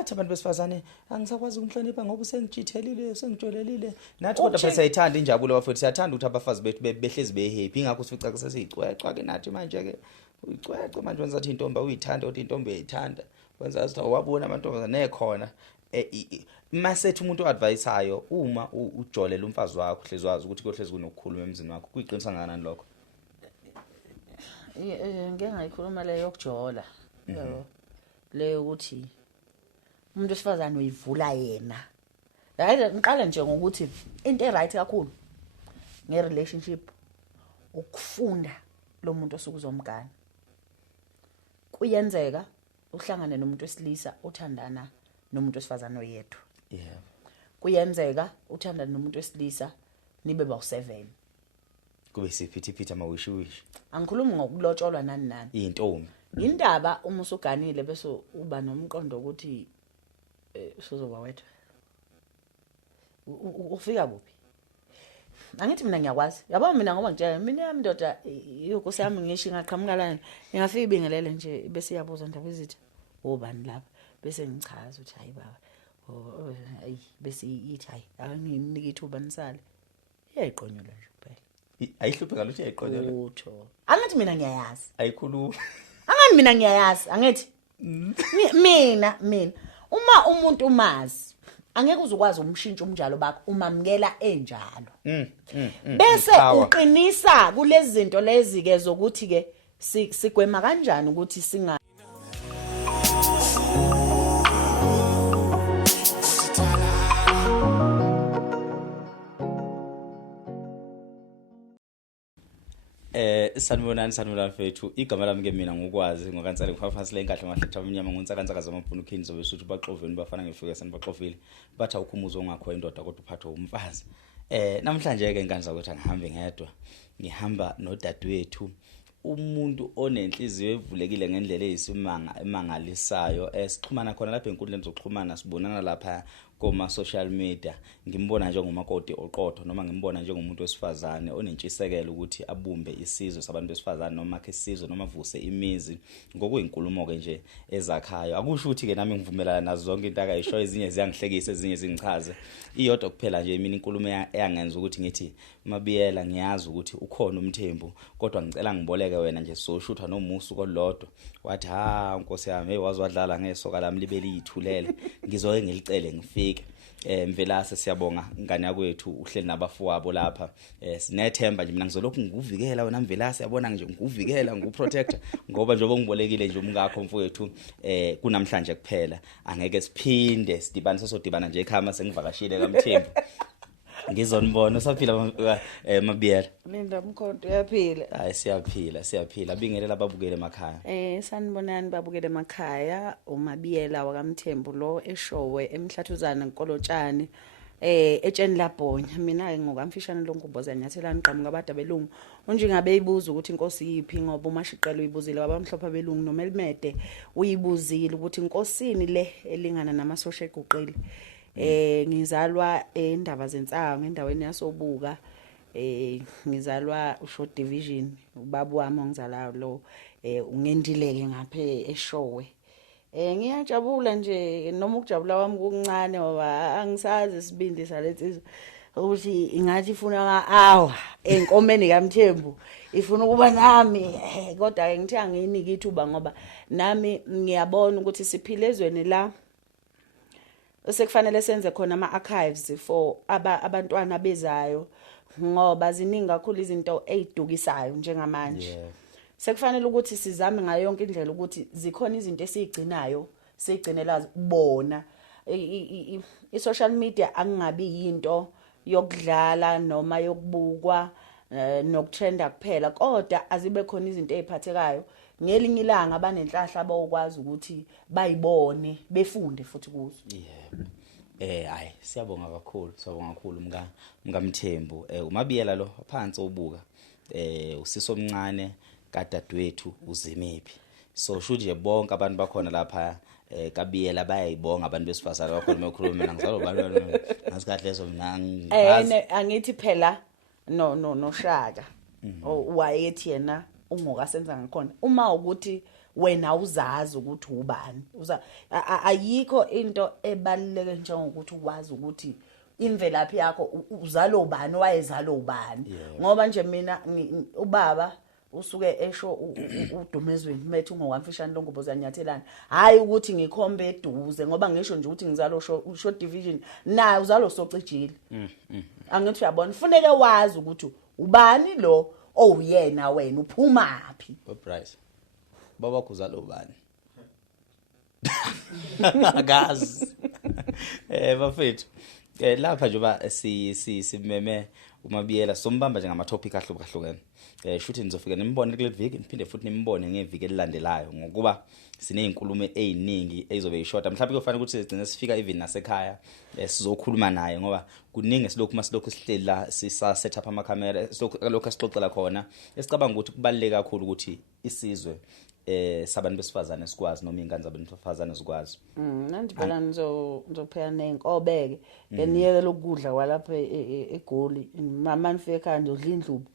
bathi abantu besifazane angisakwazi ukumhlonipha ngoba usengijithelile sengijolelile nathi kodwa phela siyayithanda injabulo bafethu siyathanda ukuthi abafazi bethu behlezi behappy ingakho sifica sesiyicwecwa ke nathi manje ke uyicwecwa manje wenza ukuthi intombi uyithanda ukuthi intombi uyithanda wenza ukuthi wabona amantombazane ekhona masethi umuntu oadviseayo uma ujolela umfazi wakho hlezi wazi ukuthi kohlezi kunokukhuluma emzini wakho kuyiqinisa ngani lokho ngeke ngayikhuluma leyo yokujola leyo ukuthi umuntu wesifazane uyivula yena hayi ngiqala nje ngokuthi into eright kakhulu ngerelationship ukufunda lo muntu osuku uzomgana kuyenzeka uhlangane nomuntu wesilisa uthandana nomuntu wesifazane oyedwa kuyenzeka uthandana nomuntu wesilisa nibe bawu7 kube siphithiphithi amawishiwishi angikhulumi ngokulotsholwa nani intombi indaba uma usuganile bese uba nomqondo ukuthi usuzoba wedwa ufika kuphi angithi mina ngiyakwazi yabo mina ngoba ngitshela mina yami ndoda yokusi yami ngisho ngaqhamuka lana ngingafika ibingelele nje bese iyabuza indaba ezithi obani lapha bese ngichaza ukuthi hayi baba hayi bese ithi hayi angimnike ithuba nisale iyayiqonyela nje kuphela ayihlupheka ukuthi iyayiqonyela utho angithi mina ngiyayazi ayikhuluma angathi mina ngiyayazi angithi mina uma umuntu umazi angeke uzokwazi umshintsha umnjalo bakho umamkela enjalo bese uqinisa kulezi zinto lezi ke zokuthi ke sigwema kanjani ukuthi singa sanibonani fethu igama lami ke mina ngokwazi ngokansale ngifafasi le enkahle mahletha omnyama ngontsakansaka zamabhunukini zobesuthi baxoveni bafana ngefika senibaxovile bathi awukhumuzo ongakho indoda kodwa uphathwa umfazi namhlanje ke ingane zakuthi ngihambe ngedwa ngihamba nodadewethu umuntu onenhliziyo evulekile ngendlela eyisimanga emangalisayo esixhumana khona lapha enkundleni zokuxhumana sibonana lapha koma social media ngimbona njengomakoti oqotho noma ngimbona njengomuntu wesifazane onentshisekelo ukuthi abumbe isizwe sabantu besifazane noma ke isizwe noma avuse imizi ngokuyinkulumo ke nje ezakhayo akusho ukuthi ke nami ngivumelana nazo zonke into akayisho ezinye ziyangihlekisa ezinye zingichaze iyodwa kuphela nje mina inkulumo eyangenza ukuthi ngithi Mabiyela ngiyazi ukuthi ukhona umthembu kodwa ngicela ngiboleke wena nje soshutha nomusu kolodwa wathi nkosi yami wazwadlala ngesoka lami libe liyithulele ngizoke ngilicele ngifike mvelase siyabonga ngane yakwethu uhleli nabafowabo lapha sinethemba nje mina ngizolokhu ngikuvikela wena mvelase yabona nje ngikuvikela ngikuprotector ngoba njengoba ngibolekile nje umngakho mfowethu kunamhlanje kuphela angeke siphinde sidibane sesodibana nje ekhaya sengivakashile kaMthembu ngizonibona usaphila Mabiyela Linda Mkhonto uyaphila hayi siyaphila bingelela ababukele emakhaya sanibonani babukele emakhaya uMabiyela wakaMthembu lo eshowe emhlathuzana nkolotshani etsheni labhonya mina ngokamfishane lonkuboza nyathela ngiqhamuka abada belungu unjengabe ibuza ukuthi inkosi yiphi ngoba umashiqelo uyibuzile wabamhlopha belungu nomelimede uyibuzile ukuthi inkosini le elingana namasosha eguqile ngizalwa endaba zensango endaweni yasobuka ngizalwa uShort Division ubaba wami ongizalayo lo ungendileke ngaphe eshowe ngiyajabula nje noma ukujabula kwami kuncane ngoba angisazi isibindi saletsizwe ukuthi ingathi ifuna enkomeni kaMthembu ifuna ukuba nami kodwa ke ngithi anginiki ithuba ngoba nami ngiyabona ukuthi siphile ezweni la sekufanele senze khona ama-archives for abantwana bezayo ngoba ziningi kakhulu izinto ezidukisayo njengamanje sekufanele ukuthi sizame ngayo yonke indlela ukuthi zikhona izinto esizigcinayo sigcinela bona i-social media angingabi yinto yokudlala noma yokubukwa nokutrenda kuphela kodwa azibe khona izinto eziphathekayo ngelinye ilanga abanenhlahla abawukwazi ukuthi bayibone befunde futhi kuzo hayi siyabonga kakhulu mkaMthembu uMabiyela lo phansi obuka usiso omncane kadadewethu uZimephi so sho nje bonke abantu bakhona lapha kaBiyela bayayibonga abantu besifazane bakhona ekhuluma mina ngizalo ngasikhathi leso mina angithi phela no Shaka wayethi yena ungokasenza ngakhona uma ukuthi wena uzazi ukuthi ubani ayikho into ebaluleke njengokuthi ukwazi ukuthi imvelaphi yakho uzalo ubani wayezalo ubani ngoba nje mina ubaba usuke esho uDumezweni methu ngokwamfishane loNgobhoza Nyathelani hayi ukuthi ngikhombe eduze ngoba ngisho nje ukuthi ngizalo short division naye uzalo socijile angithi uyabona funeke wazi ukuthi ubani lo owuyena wena uphumapi Price baba kuzalo ubani akazi bafethu lapha nje ba simeme uMabiyela sombamba nje ngama topic ahlukahlukene shuthi nizofika nimbone kule viki niphinde futhi nimbone ngeviki elilandelayo ngokuba sinezinkulumo eziningi ezizobe ishota mhlawumbe kufanele ukuthi sigcine sifika even nasekhaya sizokhuluma naye ngoba kuningi silokhu sihleli la sisa set up ama camera lokho esixoxela khona esicabanga ukuthi kubaluleke kakhulu ukuthi isizwe sabantu besifazane sikwazi noma ingane zabantu besifazane sikwazi nandi phela nizophela nenkobeke ngeniyeke lokudla kwalapha eGoli mama nifike kanje udla indlubu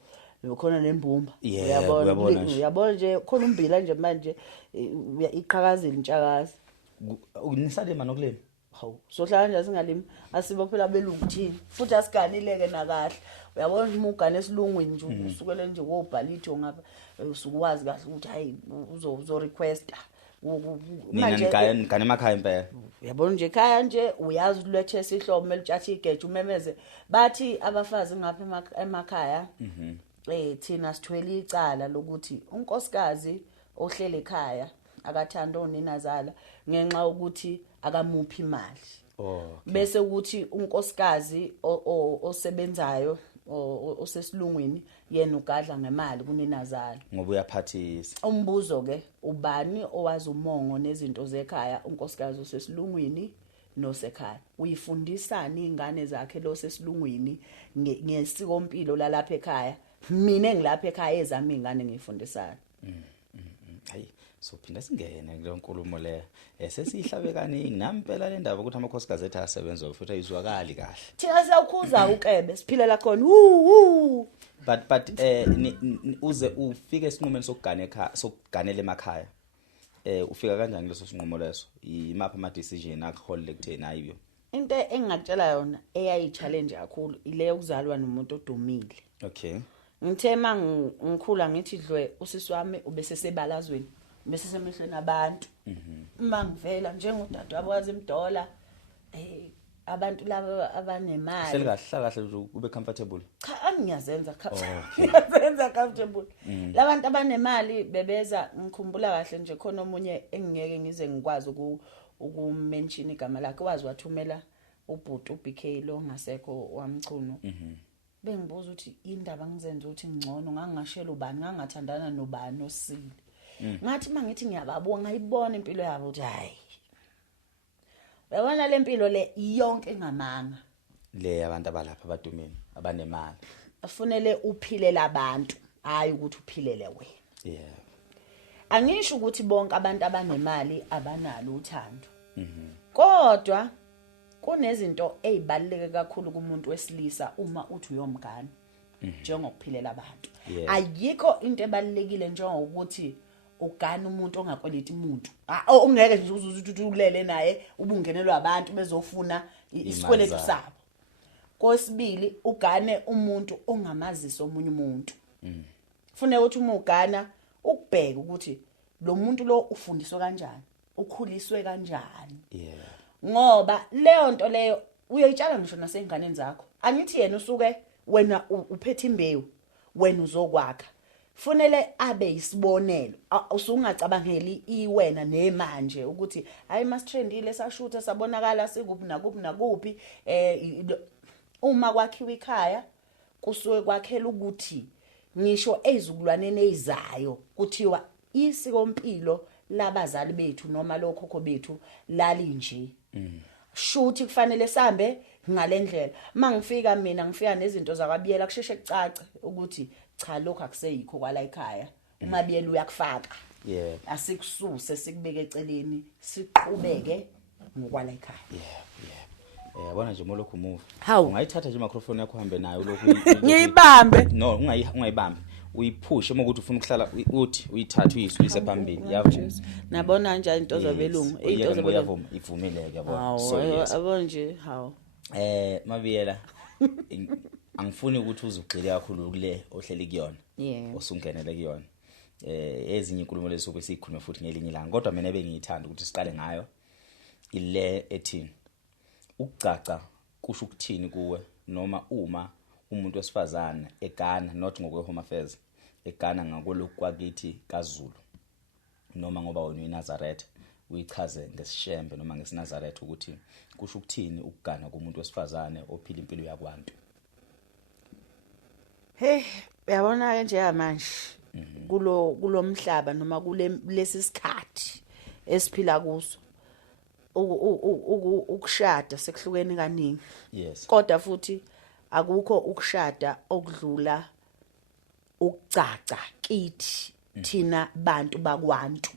khona nembumba uyabona nje khona umbila nje manje iqhakazile intshakazi unisalima nokulima hawu sohlala nje singalimi asibo phela belungu thini futhi asiganileke nakahle uyabona umugane esilungwini nje usukele nje wobhalitho ngapha usukwazi kahle ukuthi hayi uzo requesta manje ngane emakhaya impela uyabona nje ekhaya nje uyazi ulethe isihlobo kumele utshathi igeje umemeze bathi abafazi ngapha emakhaya thina sithwele icala lokuthi unkosikazi ohlele ekhaya akathanda oninazala ngenxa ukuthi akamuphi imali bese ukuthi unkosikazi osebenzayo osesilungwini yena ugadla ngemali kuninazala ngoba uyaphathisa umbuzo ke ubani owazi umongo nezinto zekhaya unkosikazi osesilungwini nosekhaya uyifundisani ingane zakhe lo sesilungwini ngesikompilo lalapha ekhaya mina engilapha ekhaya ezami ingane ngifundisana hayi sophinda singene kule nkulumo le sesihlabe kaningi nami phela le ndaba ukuthi amakhosikazi ethu asebenza futhi ayizwakali kahle thina siyawukhuza ukebe siphilela khona but uze ufike esinqumeni sokuganela emakhaya ufika kanjani leso sinqumo leso imapha ama decision akuholele kutheni ayiyo into engingakutshela yona eyayi challenge kakhulu ile yokuzalwa nomuntu odumile okay ngithema ngikhula ngithi dlwe usisi wami ubesesebalazweni bese semehlweni abantu mangivela njengodade wabazi imdola abantu laba abanemali selikahle kahle ube comfortable cha angiyazenza ngiyazenza comfortable labantu abanemali bebeza ngikhumbula kahle nje khona omunye engingeke ngize ngikwazi ukumention igama lakhe wazi wathumela ubhuti uBK lo ngasekho wamchuno bengibuza ukuthi indaba ngizenza ukuthi ngcono ngangashela ubani ngangathandana nobani osile ngathi mangithi ngiyababonga ngayibona impilo yabo ukuthi hayi uyabona lempilo le yonke ngamanga le abantu abalapha abadumeni abanemali afunele uphilela abantu hayi ukuthi uphilele wena angisho ukuthi bonke abantu abanemali abanalo uthando kodwa kunezinto ezibaluleke kakhulu kumuntu wesilisa uma uthi uyomngane njengokuphilela abantu ayikho into ebalulekile njengokuthi ugana umuntu ongakweleti umuntu ongeke nje uzuthi ulele naye ubungenelwa abantu bezofuna isikweletu sabo kwesibili ugane umuntu ongamazisa omunye umuntu kufanele ukuthi uma ugana ukubheka ukuthi lo muntu lo ufundiswe kanjani ukhuliswe kanjani ngoba leyo nto leyo uyoyitshala ngisho nasenganeni zakho angithi yena usuke wena uphethe imbewu wena uzokwakha funele abe isibonelo usungacabangeli iwena nemanje ukuthi hayi mastrendile sashutha sabonakala sikuphi nakuphi uma kwakhiwa ikhaya kusuke kwakhela ukuthi ngisho ezizukulwaneni ezizayo kuthiwa isikompilo labazali bethu noma lokhokho bethu lalinje shuthi kufanele sambe ngalendlela mangifika mina ngifika nezinto zakwaBiyela kusheshe kucace ukuthi cha lokho akuseyikho kwala ekhaya uMabiyela uyakufaka asikususe sikubeke eceleni siqhubeke ngokwala ekhaya yabona nje molokhu move Hawu. ungayithatha nje microphone yakho uhambe nayo lokhu Ngiyibambe. no ungayibambi uyiphushe uma ukuthi ufuna ukuhlala uthi uyithathe uyisuyise phambili yavuma Nabona kanjani into zobelungu into zobelungu ivumile ke yabona so yes abona nje hawo Mabiyela angifuni ukuthi uzugxile kakhulu kule ohleli kuyona yeah osungenele kuyona ezinye inkulumo lesobe sikhulume futhi ngelinye ilanga kodwa mina bengiyithanda ukuthi siqale ngayo ile ethi ukucaca kusho ukuthini kuwe noma uma umuntu wesifazana eGhana not ngokwe Home Affairs eGhana ngakolokhu kwakithi kaZulu noma ngoba wena uyiNazaretha uyichaze ngesishembe noma ngesinazaretha ukuthi kusho ukuthini ukugana kumuntu wesifazane ophila impilo yakwantu. Hey uyabona nje manje kulomhlaba noma kulesi sikhathi esiphila kuso ukushada sekuhlukene kaningi Yes kodwa futhi akukho ukushada okudlula ukucaca kithi thina bantu bakwantu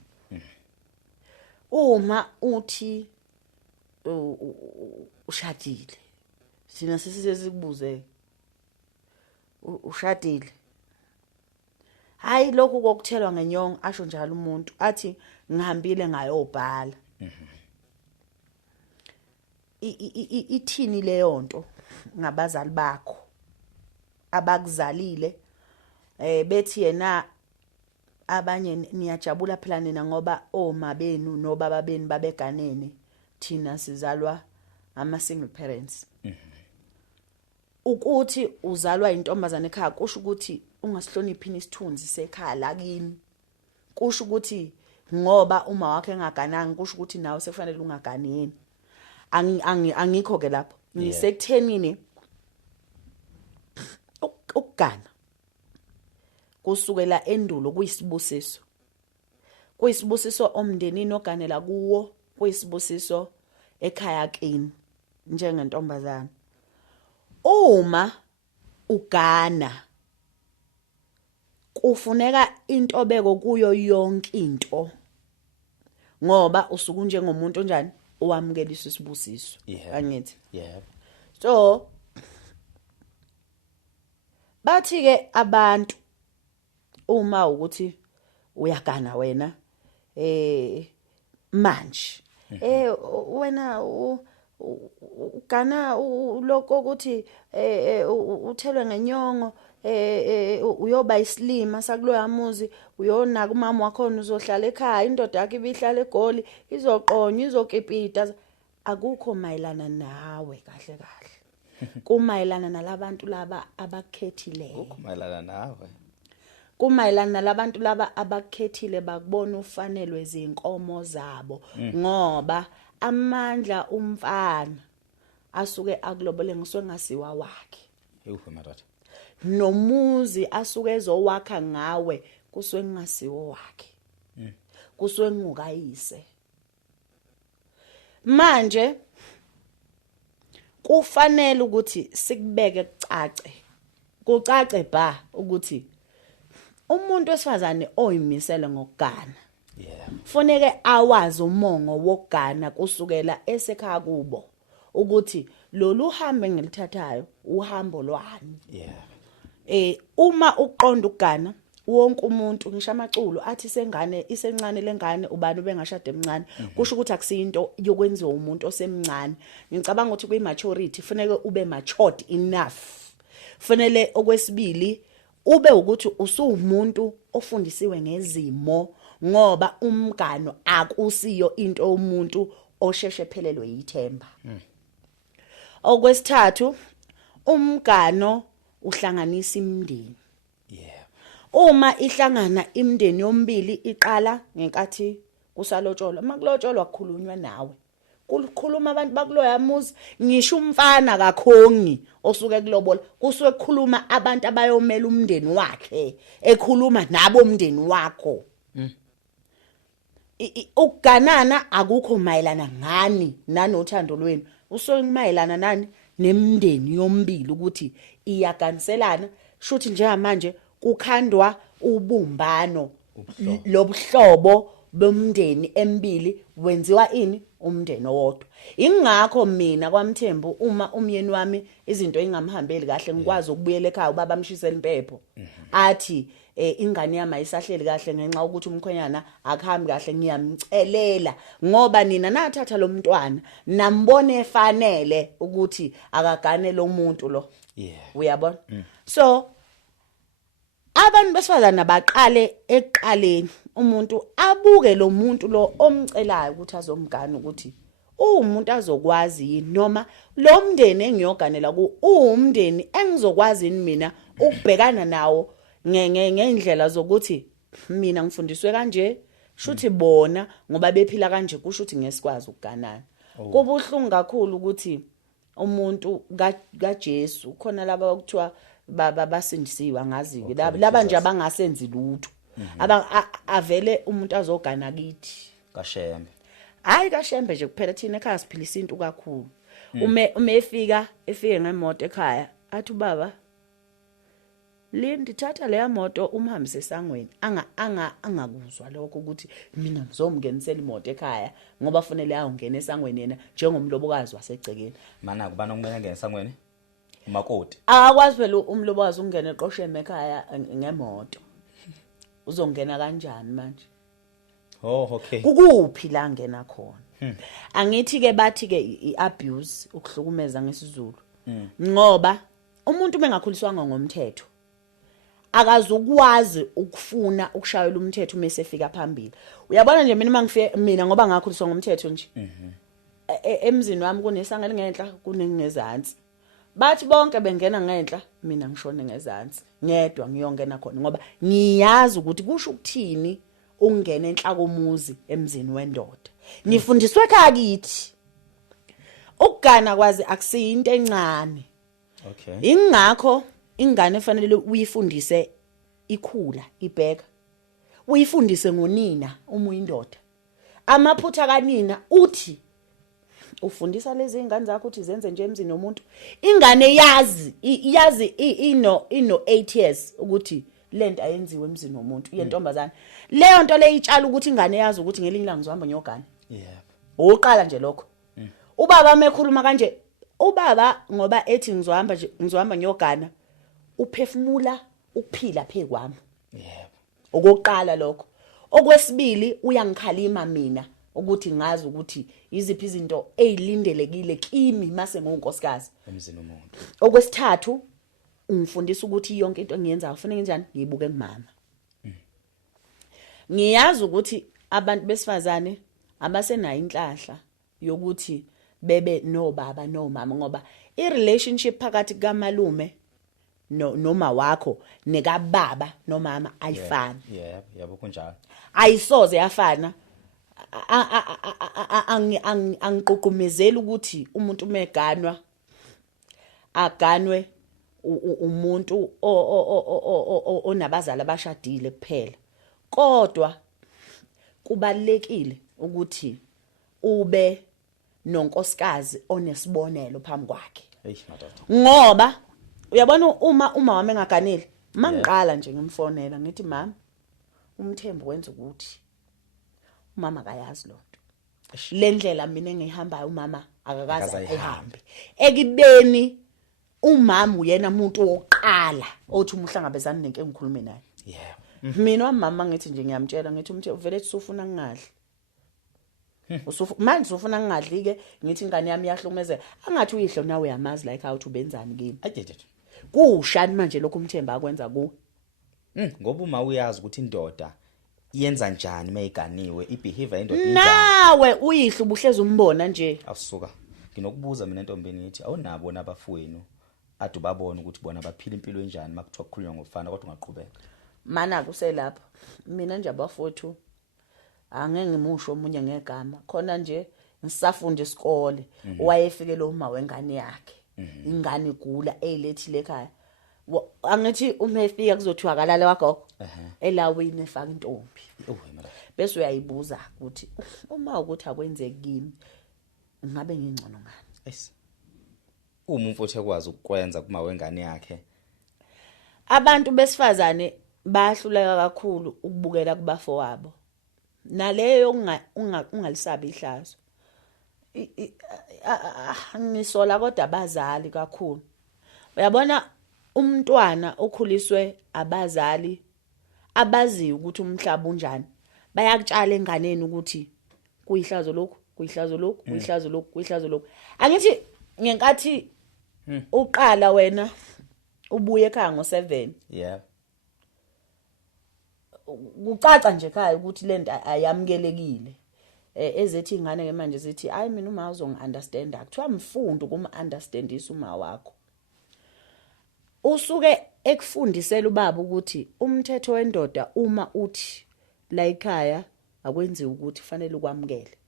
uma uthi ushadile sina sisizekubuze ushadile hayi lokhu kokuthelwa ngenyongo asho njalo umuntu athi ngihambile ngayobhala ithini leyo nto ngabazali bakho abakuzalile bethi yena abanye niyajabula phela nina ngoba oma benu nobaba benu babeganene thina sizalwa ama single parents ukuthi uzalwa intombazane ekhaya kusho ukuthi ungasihloniphi isithunzi sekhaya lakini kusho ukuthi ngoba uma wakhe engagananga kusho ukuthi nawe sekufanele ungaganeni angikho ke lapho ngisekuthenini ukugana kusukela endulo kuyisibusiso omndenini oganela kuwo kuyisibusiso ekhaya kini njengentombazana uma ugana kufuneka intobeko kuyo yonke into ngoba usuku njengomuntu onjani owamukela isibusiso angithi yeah so bathi ke abantu uma ukuthi uyagana wena manje wena ugana lokho ukuthi uthelwe ngenyongo uyoba isilima sakuloya amuzi uyonaka umama wakho uzohlala ekhaya indoda yakhe ibihlala eGoli izoqonya izokipita akukho mayelana nawe kahle kahle kumayelana nalabantu laba abakhethileyo ukumayelana nawe kumayelana nalabantu laba abakhethile bakubona ufanelwe izinkomo zabo ngoba amandla umfana asuke akulobole ngisuke ngasiwa wakhe yebo madodana nomuzi asuke ezowakha ngawe kusuke ngasiwo wakhe kusuke ngukayise manje kufanele ukuthi sikubeke kucace ba ukuthi umuntu wesifazane oyimisele ngokugana yeah kufanele awazi umongo wokugana kusukela esekhaya kubo ukuthi lolu hambe engilithathayo uhambo lwani yeah uma uqonda ukugana wonke umuntu ngisho amaculo athi sengane isencane lengane ubani bengashade emncane kusho ukuthi akusiyinto yokwenziwa umuntu osemncane ngicabanga ukuthi kwi maturity kufanele ube matured enough kufanele okwesibili ube ukuthi usumuntu ofundisiwe ngezimo ngoba umgano akusiyo into umuntu osheshe phelelwe yithemba okwesithathu umgano uhlanganisa imindeni yeah uma ihlangana imindeni yombili iqala ngenkathi kusalotsholwa makulotsholwa kukhulunywa nawe kukhuluma abantu bakuloya amuzi ngisho umfana kakhongi osuke kulobola kusuke kukhuluma abantu abayomela umndeni wakhe ekhuluma nabo umndeni wakho ukuganana akukho mayelana ngani nanothando lwenu usuke mayelana nani nemndeni yombili ukuthi iyaganiselana shuthi njengamanje kukhandwa ubumbano lobuhlobo bomndeni embili wenziwa ini umndeni owodwa. Ingakho mina kwaMthembu uma umyeni wami izinto ingamhambeli kahle ngikwazi ukubuyela ekhaya ubaba amshisela impepho athi ingane yami ayisahleli kahle ngenxa ukuthi umkhwenyana akuhambi kahle ngiyamcelela ngoba nina nathatha lo mntwana nambone efanele ukuthi akagane lo muntu lo. Uyabona? So abantu besifazana baqale eqaleni umuntu abuke lo muntu lo omcelayo ukuthi azomgana ukuthi umuntu azokwazi yini noma lo mndeni engiyoganela ku umndeni engizokwazi yini mina ukubhekana nawo ngendlela zokuthi mina ngifundiswe kanje shuthi bona ngoba bephila kanje kusho ukuthi ngesikwazi ukuganana. Kubuhlungu kakhulu ukuthi umuntu kaJesu khona laba okuthiwa basindisiwe ngazi laba nje abangasenzi lutho avele umuntu azogana kithi kaShembe. Hayi kaShembe nje kuphela thina ekhaya siphilisa into kakhulu. Efike ngemoto ekhaya athi ubaba Lindi thatha leya moto umhambise esangweni angakuzwa lokho ukuthi mina ngizomngenisela imoto ekhaya ngoba fanele ayongena esangweni yena njengomlobokazi wasegcekeni. Mana kubana kumele angene esangweni umakoti akwazi phela umlobokazi ungena eqosheme ekhaya ngemoto uzongena kanjani manje? Okay. Kukuphi la ngena khona? Angithi ke bathi ke iabuse ukuhlukumeza ngesizulu. Ngoba umuntu mengakhuliswanga ngomthetho akazukwazi ukufuna ukushayela umthetho mase efika phambili. Uyabona nje mina ngoba ngakhuliswa ngomthetho nje. Emzini wami kunesanga elingenhla kunengezansi. Bathi bonke bengena ngenhla mina ngishone ngezansi. Ngedwa ngiyongena khona ngoba ngiyazi ukuthi kusho ukuthini ungena enhla komuzi emzini wendoda. Ngifundiswe ekhaya kithi. Ukugana kwazi akusiyinto encane. Okay. Ingakho ingane efanele uyifundise ikhula ibheka. Uyifundise ngonina uma uyindoda. Amaphutha kanina uthi ufundisa lezi ingane zakho ukuthi zenze nje emzini nomuntu. Ingane yazi ino 8 years ukuthi lento ayenziwe emzini nomuntu yentombazana. Leyo nto le itshala ukuthi ingane yazi ukuthi ngelinye ilanga ngizohamba ngiyogana. Uqala nje lokho. Ubaba mekhuluma kanje ubaba ngoba ethi ngizohamba ngiyogana uphefumula ukuphila phekwami. Okokuqala lokho. Okwesibili uyangikhalima mina ukuthi ngazi ukuthi iziphi izinto ezilindelekile kimi mase ngonkosikazi emzini womuntu. Okwesithathu ungifundisa ukuthi yonke into engiyenza kufanele njani ngiyibuke kumama. Ngiyazi ukuthi abantu besifazane abasenayo inhlahla yokuthi bebe nobaba nomama ngoba irelationship phakathi kamalume noma wakho nekababa nomama ayifani. Yabo kunjalo. Ayisoze yafana. Angiqoqumezeli ukuthi umuntu meganwa aganwe umuntu onabazali abashadile kuphela. Kodwa kubalekile ukuthi ube nonkosikazi onesibonelo phambi kwakhe. Ngoba uyabona uma wami engaganile mangiqala nje ngimfonela ngithi mama uMthembu wenza ukuthi umama akayazi lonto. Le ndlela mina engihambayo umama akakazi ehambe. Ekibeni umama uyena umuntu wokuqala othi umhlangabezana nenke engikhulume naye. Mina mama ngithi nje ngiyamtshela ngithi uMthembu vele usufuna ngingadli. Manje ufuna ngingadli ke ngithi ingane yami yahlukumezeka angathi uyihlo nawe uyamazi like how to benzani kimi. Ajeje. Kushani manje lokho uMthembu akwenza ku? Ngoba uma uyazi ukuthi indoda yenza njani mayiganiwe ibehavior indoda injani. Nawe uyihlo ubuhlezi umbona nje. Awusuka. Nginokubuza mina entombeni ngithi awunabo nabafowenu ade babone ukuthi bona baphila impilo enjani makuthiwa kukhulunywa ngofana kodwa ungaqhubeka. Mana kuselapha. Mina nje abafowethu angeke ngimusho omunye ngegama. Khona nje ngisafunda isikole wayefike lo uma wengane yakhe. Ingane igula eyilethile ekhaya. Angithi uma efika kuzothiwa kalala wagogo. Elawini efaka intombi. Bese uyayibuza ukuthi uma ukuthi akwenzeki kimi ngabe ngingcono ngani. Uma umfowethu ekwazi ukwenza kuma wengane yakhe. Abantu besifazane bahluleka kakhulu ukubukela kubafowabo. Naleyo ungalisabi ihlazo. ngisola kodwa abazali kakhulu. Uyabona umntwana okhuliswe abazali abazi ukuthi umhlaba unjani. Bayakutshala enganeni ukuthi kuyihlazo lokhu, kuyihlazo lokhu, kuyihlazo lokhu, kuyihlazo lokhu. Angithi ngenkathi uqala wena ubuye ekhaya ngo7. Yeah. Kucaca nje ekhaya ukuthi lento ayamukelekile. Ezethi ingane ke manje zithi hayi mina uma uzongi-understanda kuthiwa mfundo kuma-understandisa uma wakho. Usuke ekufundisela ubaba ukuthi umthetho wendoda uma uthi la ekhaya akwenziwa ukuthi kufanele ukwamukele.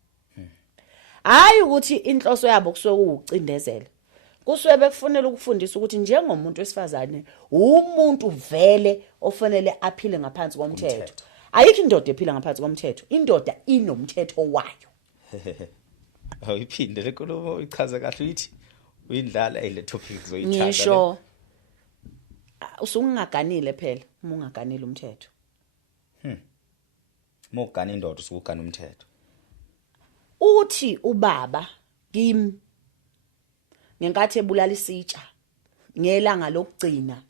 Hayi ukuthi inhloso yabo kusuke ukucindezela. Kusuke bekufunela ukufundisa ukuthi njengomuntu wesifazane umuntu vele ofanele aphile ngaphansi komthetho. Ayikho indoda ephila ngaphansi komthetho. Indoda inomthetho wayo. Awuyiphinde lenkulumo ichaza kahle uyithi uyindlala ile topic zoyithatha. Ngisho usungaganile phela uma ungaganile umthetho. Mogana indoda usukugana umthetho. Uthi ubaba kimi ngenkathi ebulala isitsha ngelanga lokugcina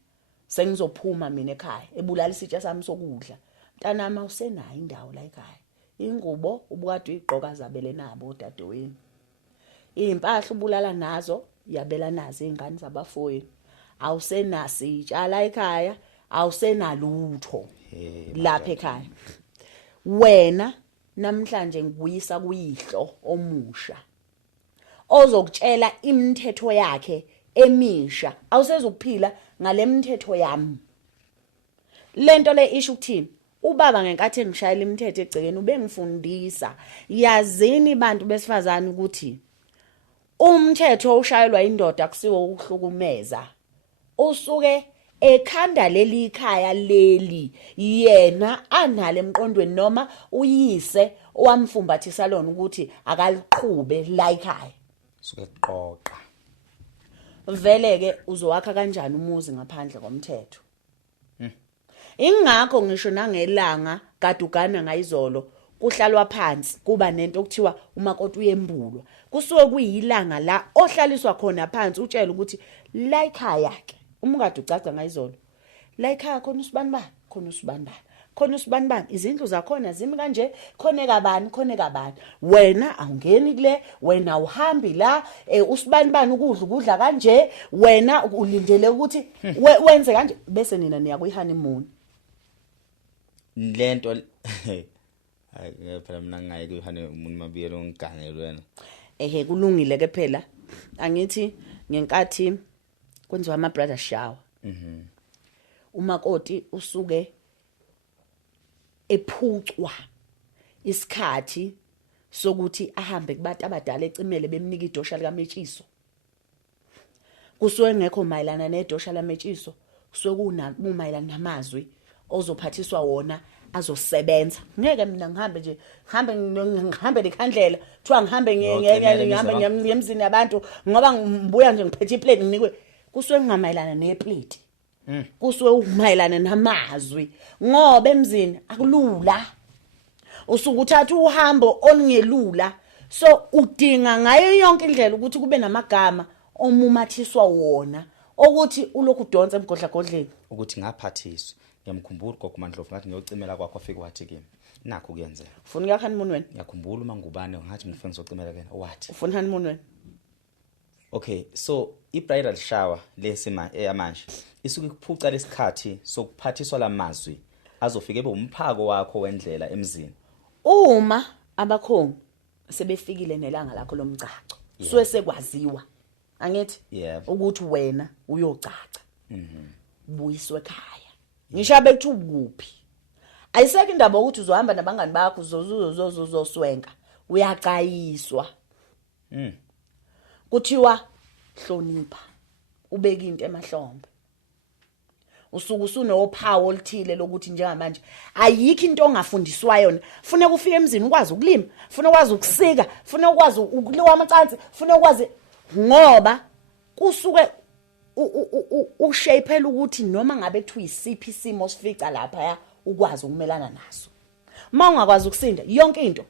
sengizophuma mina ekhaya ebulala isitsha sami sokudla. Mntanami awusenayo indawo la ekhaya. Ingubo ubukade uyigqoka zabele nabo odadewenu. Impahla ubulala nazo yabela nazo izingane zabafowenu. Awusenasi itshala ekhaya, awusenalutho lapha ekhaya. Wena namhlanje ngikuyisa kuyihlo omusha ozokutshela imithetho yakhe emisha. Awusezukuphila ngale mithetho yami. Lento le isho ukuthini? Ubaba ngenkathi engishayela imithetho egcekeni ubengifundisa yazini bantu besifazane ukuthi umthetho ushayelwa indoda kusiwo ukuhlukumeza. Usuke ekhanda leli ikhaya leli yena anale emqondweni noma uyise owamfumbathisa lona ukuthi akaliqhube la ekhaya. Suke eqoqa. Vele ke uzowakha kanjani umuzi ngaphandle komthetho? Ingakho ngisho nangelanga kadugana ngayizolo kuhlalwa phansi kuba nento okuthiwa umakoti uyembulwa. Kusuke kuyilanga la ohlaliswa khona phansi utshela ukuthi la ekhaya ke umngadi ucaca ngayizolo. La ekhaya khona usibani bani, khona usibani bani. Khona usibani bani, izindlu zakhona zimi kanje, khona kabani, khona kabani. Wena awungeni kule, wena uhambi la, usibani bani ukudla kanje, wena ulindele ukuthi wenze kanje bese nina niya kwi-honeymoon. Lento hayi phela mina ngayike i-honeymoon mabiyelo ngigangele wena. Kulungile ke phela. Angithi ngenkathi kwenziwa ama brother shower. Umakoti usuke ephucwa isikhathi sokuthi ahambe kubantu abadala ecimele bemnika idosha lika Metshiso. Kusuke ngekho mayelana nedosha la Metshiso, kusuke kumayelana namazwi ozophathiswa wona azosebenza. Ngeke mina ngihambe nje, ngihambe lekhandlela, kuthiwa ngihambe ngemzini yabantu ngoba ngibuya nje ngiphethe iplate nginikwe. Kusuke ngingamayelana neplate. Kusuke umayelana namazwi ngoba emzini akulula. Usuke uthatha uhambo olungelula. So udinga ngayo yonke indlela ukuthi kube namagama omumathiswa wona ukuthi ulokhu udonsa emgodlagodleni ukuthi ngaphathiswa. Ngiyamkhumbula gogoMandlovu ngathi ngiyocimela kwakho afike wathi kimi nakho kuyenzeka. Ufuna ukuya honeymoon wena? Ngiyakhumbula uma ngubane ngathi ngifike ngizocimela kena wathi. Ufuna honeymoon wena? Okay, so i-bridal shower lesima eyamanje isuke kuphuca lesikhathi sokuphathiswa lamazwi azofika ebumphako wakho wendlela emzini. Uma abakhongi sebefikile nelanga lakho lomgcaco suwe sekwaziwa angithi ukuthi wena uyocaca buyiswe ekhaya. Ngisho bethu ukuphi ayiseke indaba ukuthi uzohamba nabangani bakho uzoswenka uyaqayiswa. Kuthiwa hlonipha ubeka into emahlombe. Usuku usunophawu olithile lokuthi njengamanje ayikho into ongafundiswa yona. Funa ukufika emzini ukwazi ukulima, funa ukwazi ukusika, funa ukwazi ukuliwa amacansi, funa ukwazi ngoba kusuke ushapeela ukuthi noma ngabe kuthiwa isiphi isimo sifica lapha ukwazi ukumelana naso. Uma ungakwazi ukusinda yonke into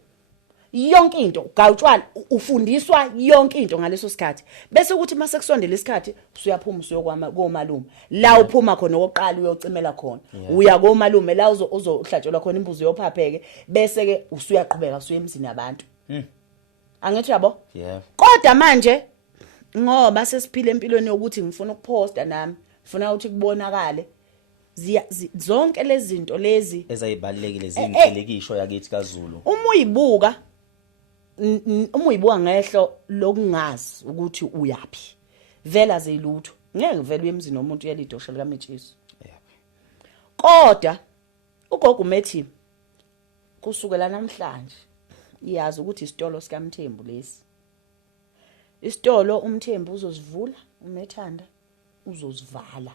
yonke into gawutshwala ufundiswa yonke into ngaleso sikhathi bese ukuthi mase kusondela isikhathi usuyaphuma usuyokwama komalume la uphuma khona oqala uyocimela khona uya komalume la uzohlatshelwa khona imbuzi yophapheke bese ke usuyaqhubeka usuye emzini yabantu angithi yabo kodwa manje ngoba sesiphile empilweni yokuthi ngifuna ukuphosta nami ngifuna ukuthi kubonakale zonke lezi zinto lezi ezayibalekile zinhlelekisho yakithi kaZulu uma uyibuka ngehlo lokungazi ukuthi uyapi vela zilutho ngeke vele uyemzini nomuntu uyalidosha lika Metshiso kodwa ugogo umethi kusukela namhlanje iyazi ukuthi isitolo sikaMthembu lesi isitolo uMthembu uzosivula uMethanda uzosivala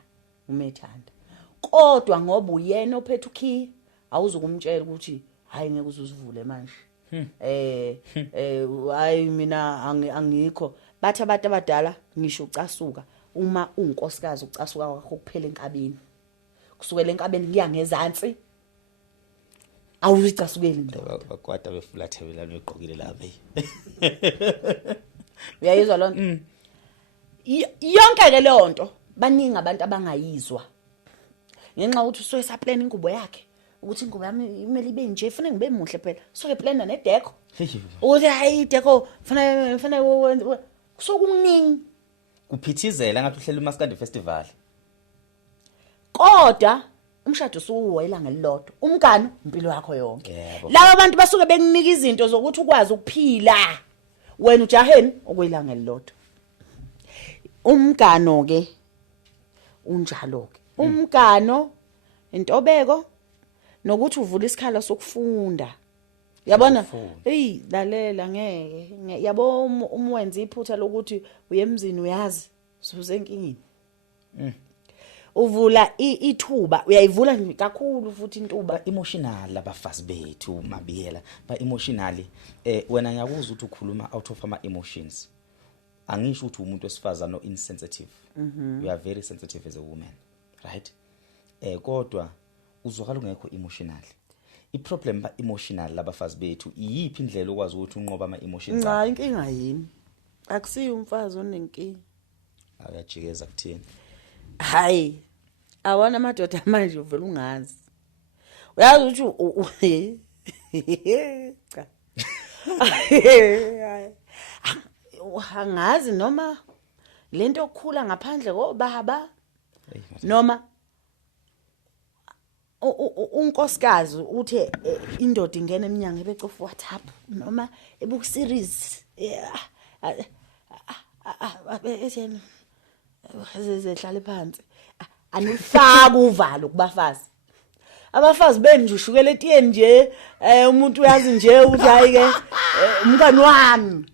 uMethanda kodwa ngoba uyena ophethe ukey awuzukumtshela ukuthi hayi ngeke uzosivule manje hayi mina angikho bathi abantu abadala ngisho ucasuka uma unkosikazi ucasuka kwakho kuphela enkabeni kusukela enkabeni kuya ngezantsi awuzicasukeli ndoda bakwada befulathebelana beqokile lapha uyayizwa lonto yonke ke lonto baningi abantu abangayizwa ngenxa ukuthi usuke saplan ingubo yakhe ukuthi ingubo yami imeli ibe nje ufuna ngibe muhle phela suke plana nedeko uthi hayi ideko ufuna kusokumningi kuphithizela ngathi uhlela uMaskandi festival kodwa umshado usuwela ngelilodwa umngane impilo yakho yonke laba abantu basuke bekunika izinto zokuthi ukwazi ukuphila wena ujaheni okwelanga elilodwa umgano ke unjalo ke umgano intobeko nokuthi uvula isikhala sokufunda yabona hey lalela ngeke yabo umwenza iphutha lokuthi uyemzini uyazi susenkingini uvula ithuba uyayivula kakhulu futhi intuba emotional abafazi bethu mabiyela ba emotionally wena ngiyakuzwa ukuthi ukhuluma out of ama emotions angisho ukuthi umuntu wesifazana no insensitive you are very sensitive as a woman right kodwa uzwakala ungekho emotional iproblem ba emotional labafazi bethu iyiphi indlela okwazi ukuthi unqoba ama emotions cha inkinga yini akusiyo umfazi onenkinga ayajikeza kuthini hayi awana amadoda manje uvela ungazi uyazi ukuthi cha angazi noma lento okukhula ngaphandle kobaba noma unkosikazi uthe indoda ingena eminyanga ebecofa WhatsApp noma ebuku series etheni zehlale phansi anifaka uvalo kubafazi abafazi benje ushukela etiyeni nje umuntu uyazi nje ukuthi hayi ke umngani wami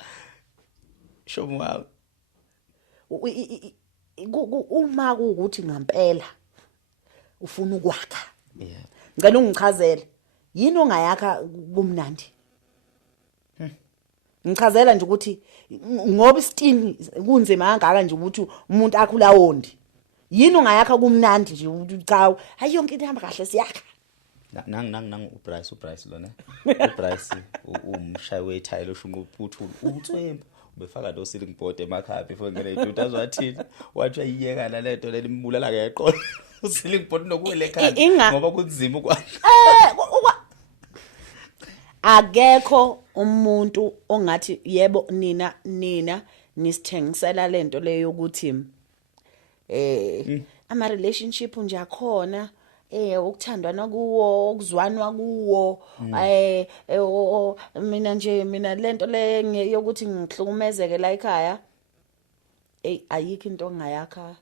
shomu wawo uma ukuthi ngempela ufuna ukwakha ngicela ungichazele yini ongayakha kumnandi ngichazela nje ukuthi ngoba isitini kunzima kangaka nje ukuthi umuntu akhula wondi yini ongayakha kumnandi nje ukuthi cha hayi yonke into ihamba kahle siyakha nang uBryce lona uBryce umshayi wethayilo shunqa uphuthu uthwemba ubefaka lo ceiling board emakhaya before ngene iduta azathini wathi ayiyeka la lento lelimbulala ngeqolo ceiling board nokuwele ekhaya ngoba kunzima akekho umuntu ongathi yebo nina nisithengisela lento leyo ukuthi ama relationship nje akhona ukuthandwana kuwo ukuzwanwa kuwo mina lento le yokuthi ngihlukumezeke la ekhaya ayikho into ongayakha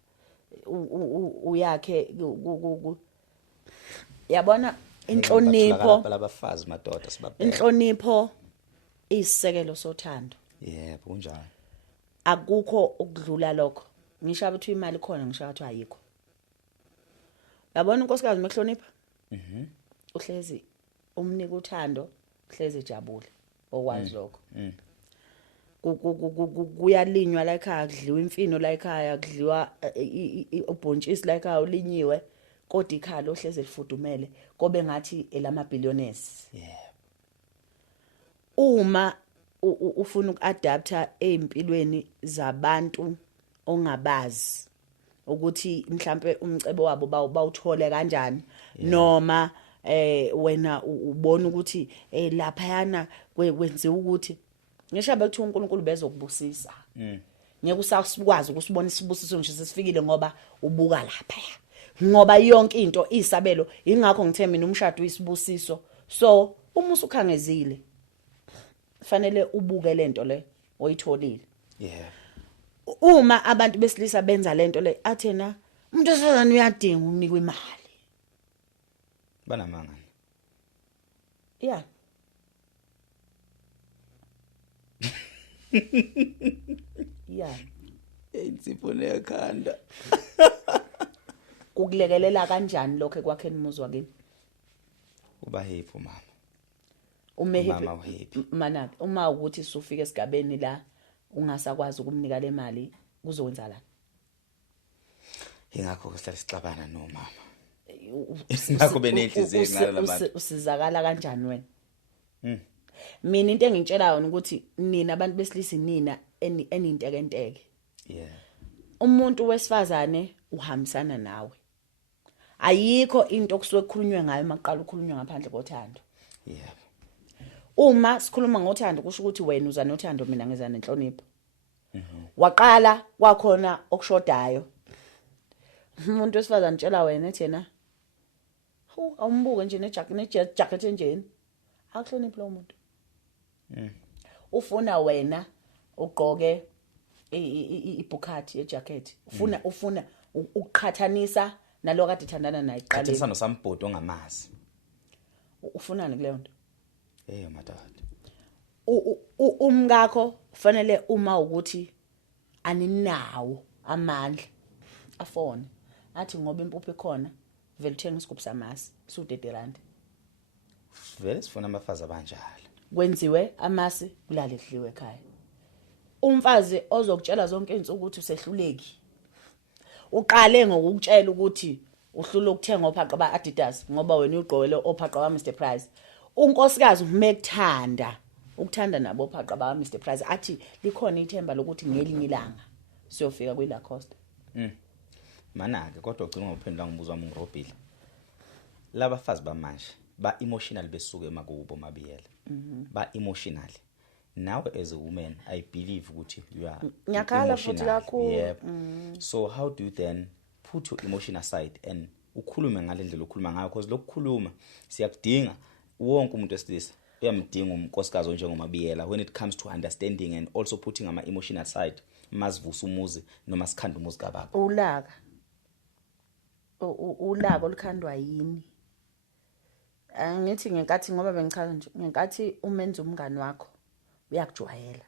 uyakhe yabona inhlonipho labafazi madoda sibabheka inhlonipho isisekelo sothando yebo kunjalo akukho ukudlula lokho ngisho abathi imali khona ngisho abathi ayikho yabona unkosikazi mehlonipha uhlezi umnika uthando uhlezi ejabule okwazi lokho kuyalinywa la ekhaya kudliwa imfino la ekhaya kudliwa ubhontshisi la ekhaya ulinyiwe kodwa ikhalo ohleze lifudumele kobe ngathi elama billionaires uma ufuna ukuadapta empilweni zabantu ongabazi ukuthi mhlambe umcebo wabo bawuthole kanjani noma wena ubona ukuthi lapha yana kwenziwa ukuthi ngisho abekuthiwa uNkulunkulu bezokubusisa ngeke usakwazi ukusibona isibusiso nje sesifikile ngoba ubuka lapha ngoba yonke into isabelo ingakho ngithe mina umshado uyisibusiso so uma usukhangezile fanele ubuke lento le oyitholile uma abantu besilisa benza lento le athena umuntu osazana uyadinga ukunikwa imali banamanga insipho nekhanda kukulekelela kanjani lokho ekwakheni umuzi wakini uba happy mama mama happy mana uma ukuthi sufika esigabeni la ungasakwazi ukumnika le mali kuzokwenza la ingakho sihlala sixabana no mama ingakho benenhliziyo ngalabantu usizakala kanjani wena mina into engitshela yona ukuthi nina abantu besilisa nina enintekenteke umuntu wesifazane uhambisana nawe ayikho into okusuke kukhulunywe ngayo maqala ukukhulunywa ngaphandle kothando uma sikhuluma ngothando kusho ukuthi wena uza nothando mina ngeza nenhlonipho waqala kwakhona okushodayo umuntu wesifazane tshela wena ethena awumbuke nje nejacket enjeni akuhloniphi lo muntu ufuna wena ugqoke ibhukhathi ejacket ufuna ukuqhathanisa nalo kade thandana naye iqale qhathanisana nosambhodo ongamazi ufunani kuleyo nto madad umngakho kufanele uma ukuthi aninawo amandla afone athi ngoba impupho ikhona vele uthenga isigubhu samasi su-R30 vele sifuna abafazi abanjalo kwenziwe amasi kulale edliwe ekhaya umfazi ozokutshela zonke izinsuku ukuthi usehluleki uqale ngokukutshela ukuthi uhlula ukuthenga ophaqa ba-Adidas ngoba wena ugqokele ophaqa ba-Mr Price unkosikazi ukuthanda nabo ophaqa ba-Mr Price athi likhona ithemba lokuthi ngelinye ilanga siyofika kwi-Lacoste mana-ke kodwa ugcina ngophendula ngombuzo wami ngirobhile laba bafazi bamanje ba-emotional besuke emakubo mabiyela ba-emotional nawe as a woman I believe ukuthi you are ngiyakhala futhi kakhulu so how do you then put your emotion aside and ukhulume ngalendlela ukhuluma ngayo because lokukhuluma siyakudinga wonke umuntu wesilisa uyamdinga unkosikazi njengomabiyela when it comes to understanding and also putting ama emotional side masivusa umuzi noma sikhanda umuzi kababa ulaka olukhandwa yini angithi ngenkathi ngoba bengichaza nje ngenkathi umenza umngani wakho uyakujwayela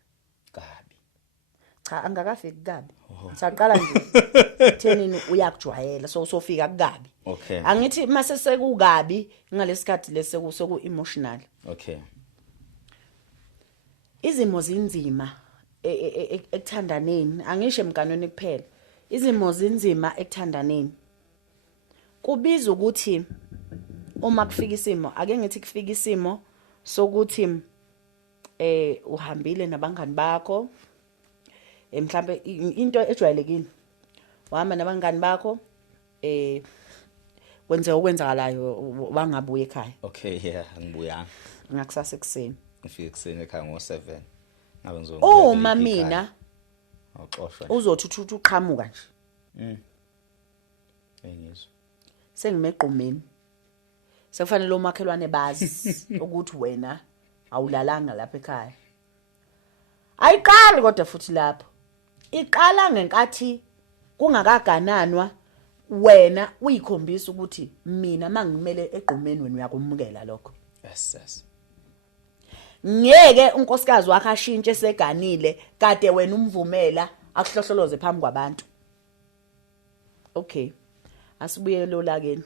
kabi cha angakafiki kabi saqala nje thenini uyakujwayela so sofika kukabi okay angithi mase sekukabi ngalesikhathi leseku emotional okay izimo zinzima ekuthandaneni angisho emganweni kuphela izimo zinzima ekuthandaneni kubiza ukuthi uma kufika isimo ake ngithi kufika isimo sokuthi uhambile nabangani bakho mhlambe into ejwayelekile wahamba nabangani bakho kwenze okwenzakalayo wangabuye ekhaya okay angibuyanga ngakusasa ekseni ngifike ekseni ekhaya ngo7 ngabe ngizoma mina awuxoshwa uzothi uqhamuka nje engizwe sengimeqhumeni sekufanele omakhelwane bazi ukuthi wena awulalanga lapha ekhaya ayiqali kodwa futhi lapho iqala ngenkathi kungakagananwa wena uyikhombisa ukuthi mina mangimele egqumeni wena uyakumukela lokho yes ngeke unkosikazi wakhe ashintshe seganile kade wena umvumela akuhlohloloze phambi kwabantu okay asibuye lo lakeni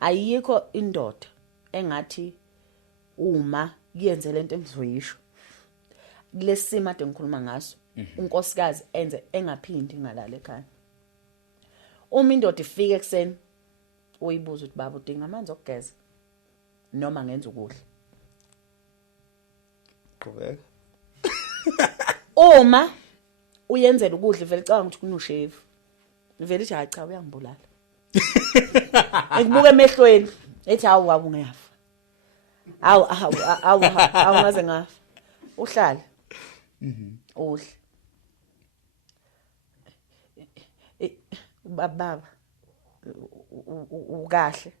ayikho indoda engathi uma kuyenze lento engizoyisho kulesimo ade ngikhuluma ngaso unkosikazi enze engaphindi ngalala ekhaya uma indoda ifika ekseni uyibuza ukuthi baba udinga amanzi okugeza noma ngenza ukudla Qhubeka. Uma uyenzela ukudla vele icabanga ukuthi kunoshevu. Vele ithi hayi cha uyangibulala. Ngikubuka emehlweni ethi hawu ungayafa. Awu ngaze ngafa. Uhlala. Uhle. Baba ukahle.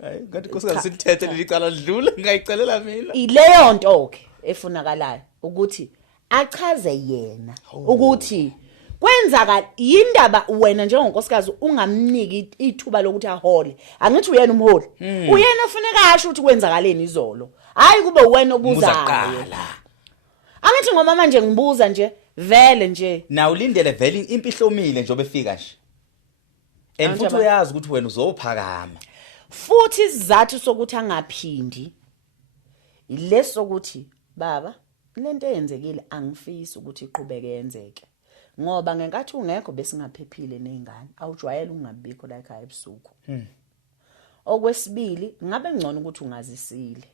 Hayi ngathi nkosikazi silithethe lelicala lidlula ngayicelela mina. Ileyo nto ke efunakalayo ukuthi achaze yena ukuthi kwenzaka yindaba wena njengonkosikazi ungamniki ithuba lokuthi ahole. Angithi uyena umholi. Uyena ufuneka asho ukuthi kwenzakaleni izolo. Hayi kube wena obuzayo. Angithi ngoma manje ngibuza nje vele nje. Na ulindele vele impihlo omile nje obefika nje. Futhi uyazi ukuthi wena uzophakama. Futhi isizathu sokuthi angaphindi ileso ukuthi baba lento eyenzekile angifisi ukuthi iqhubeke yenzeke. Ngoba ngenkathi ungekho besingaphephile nezingane awujwayele ungabikho la ekhaya ebusuku. Okwesibili ngabe ngcono ukuthi ungazisile.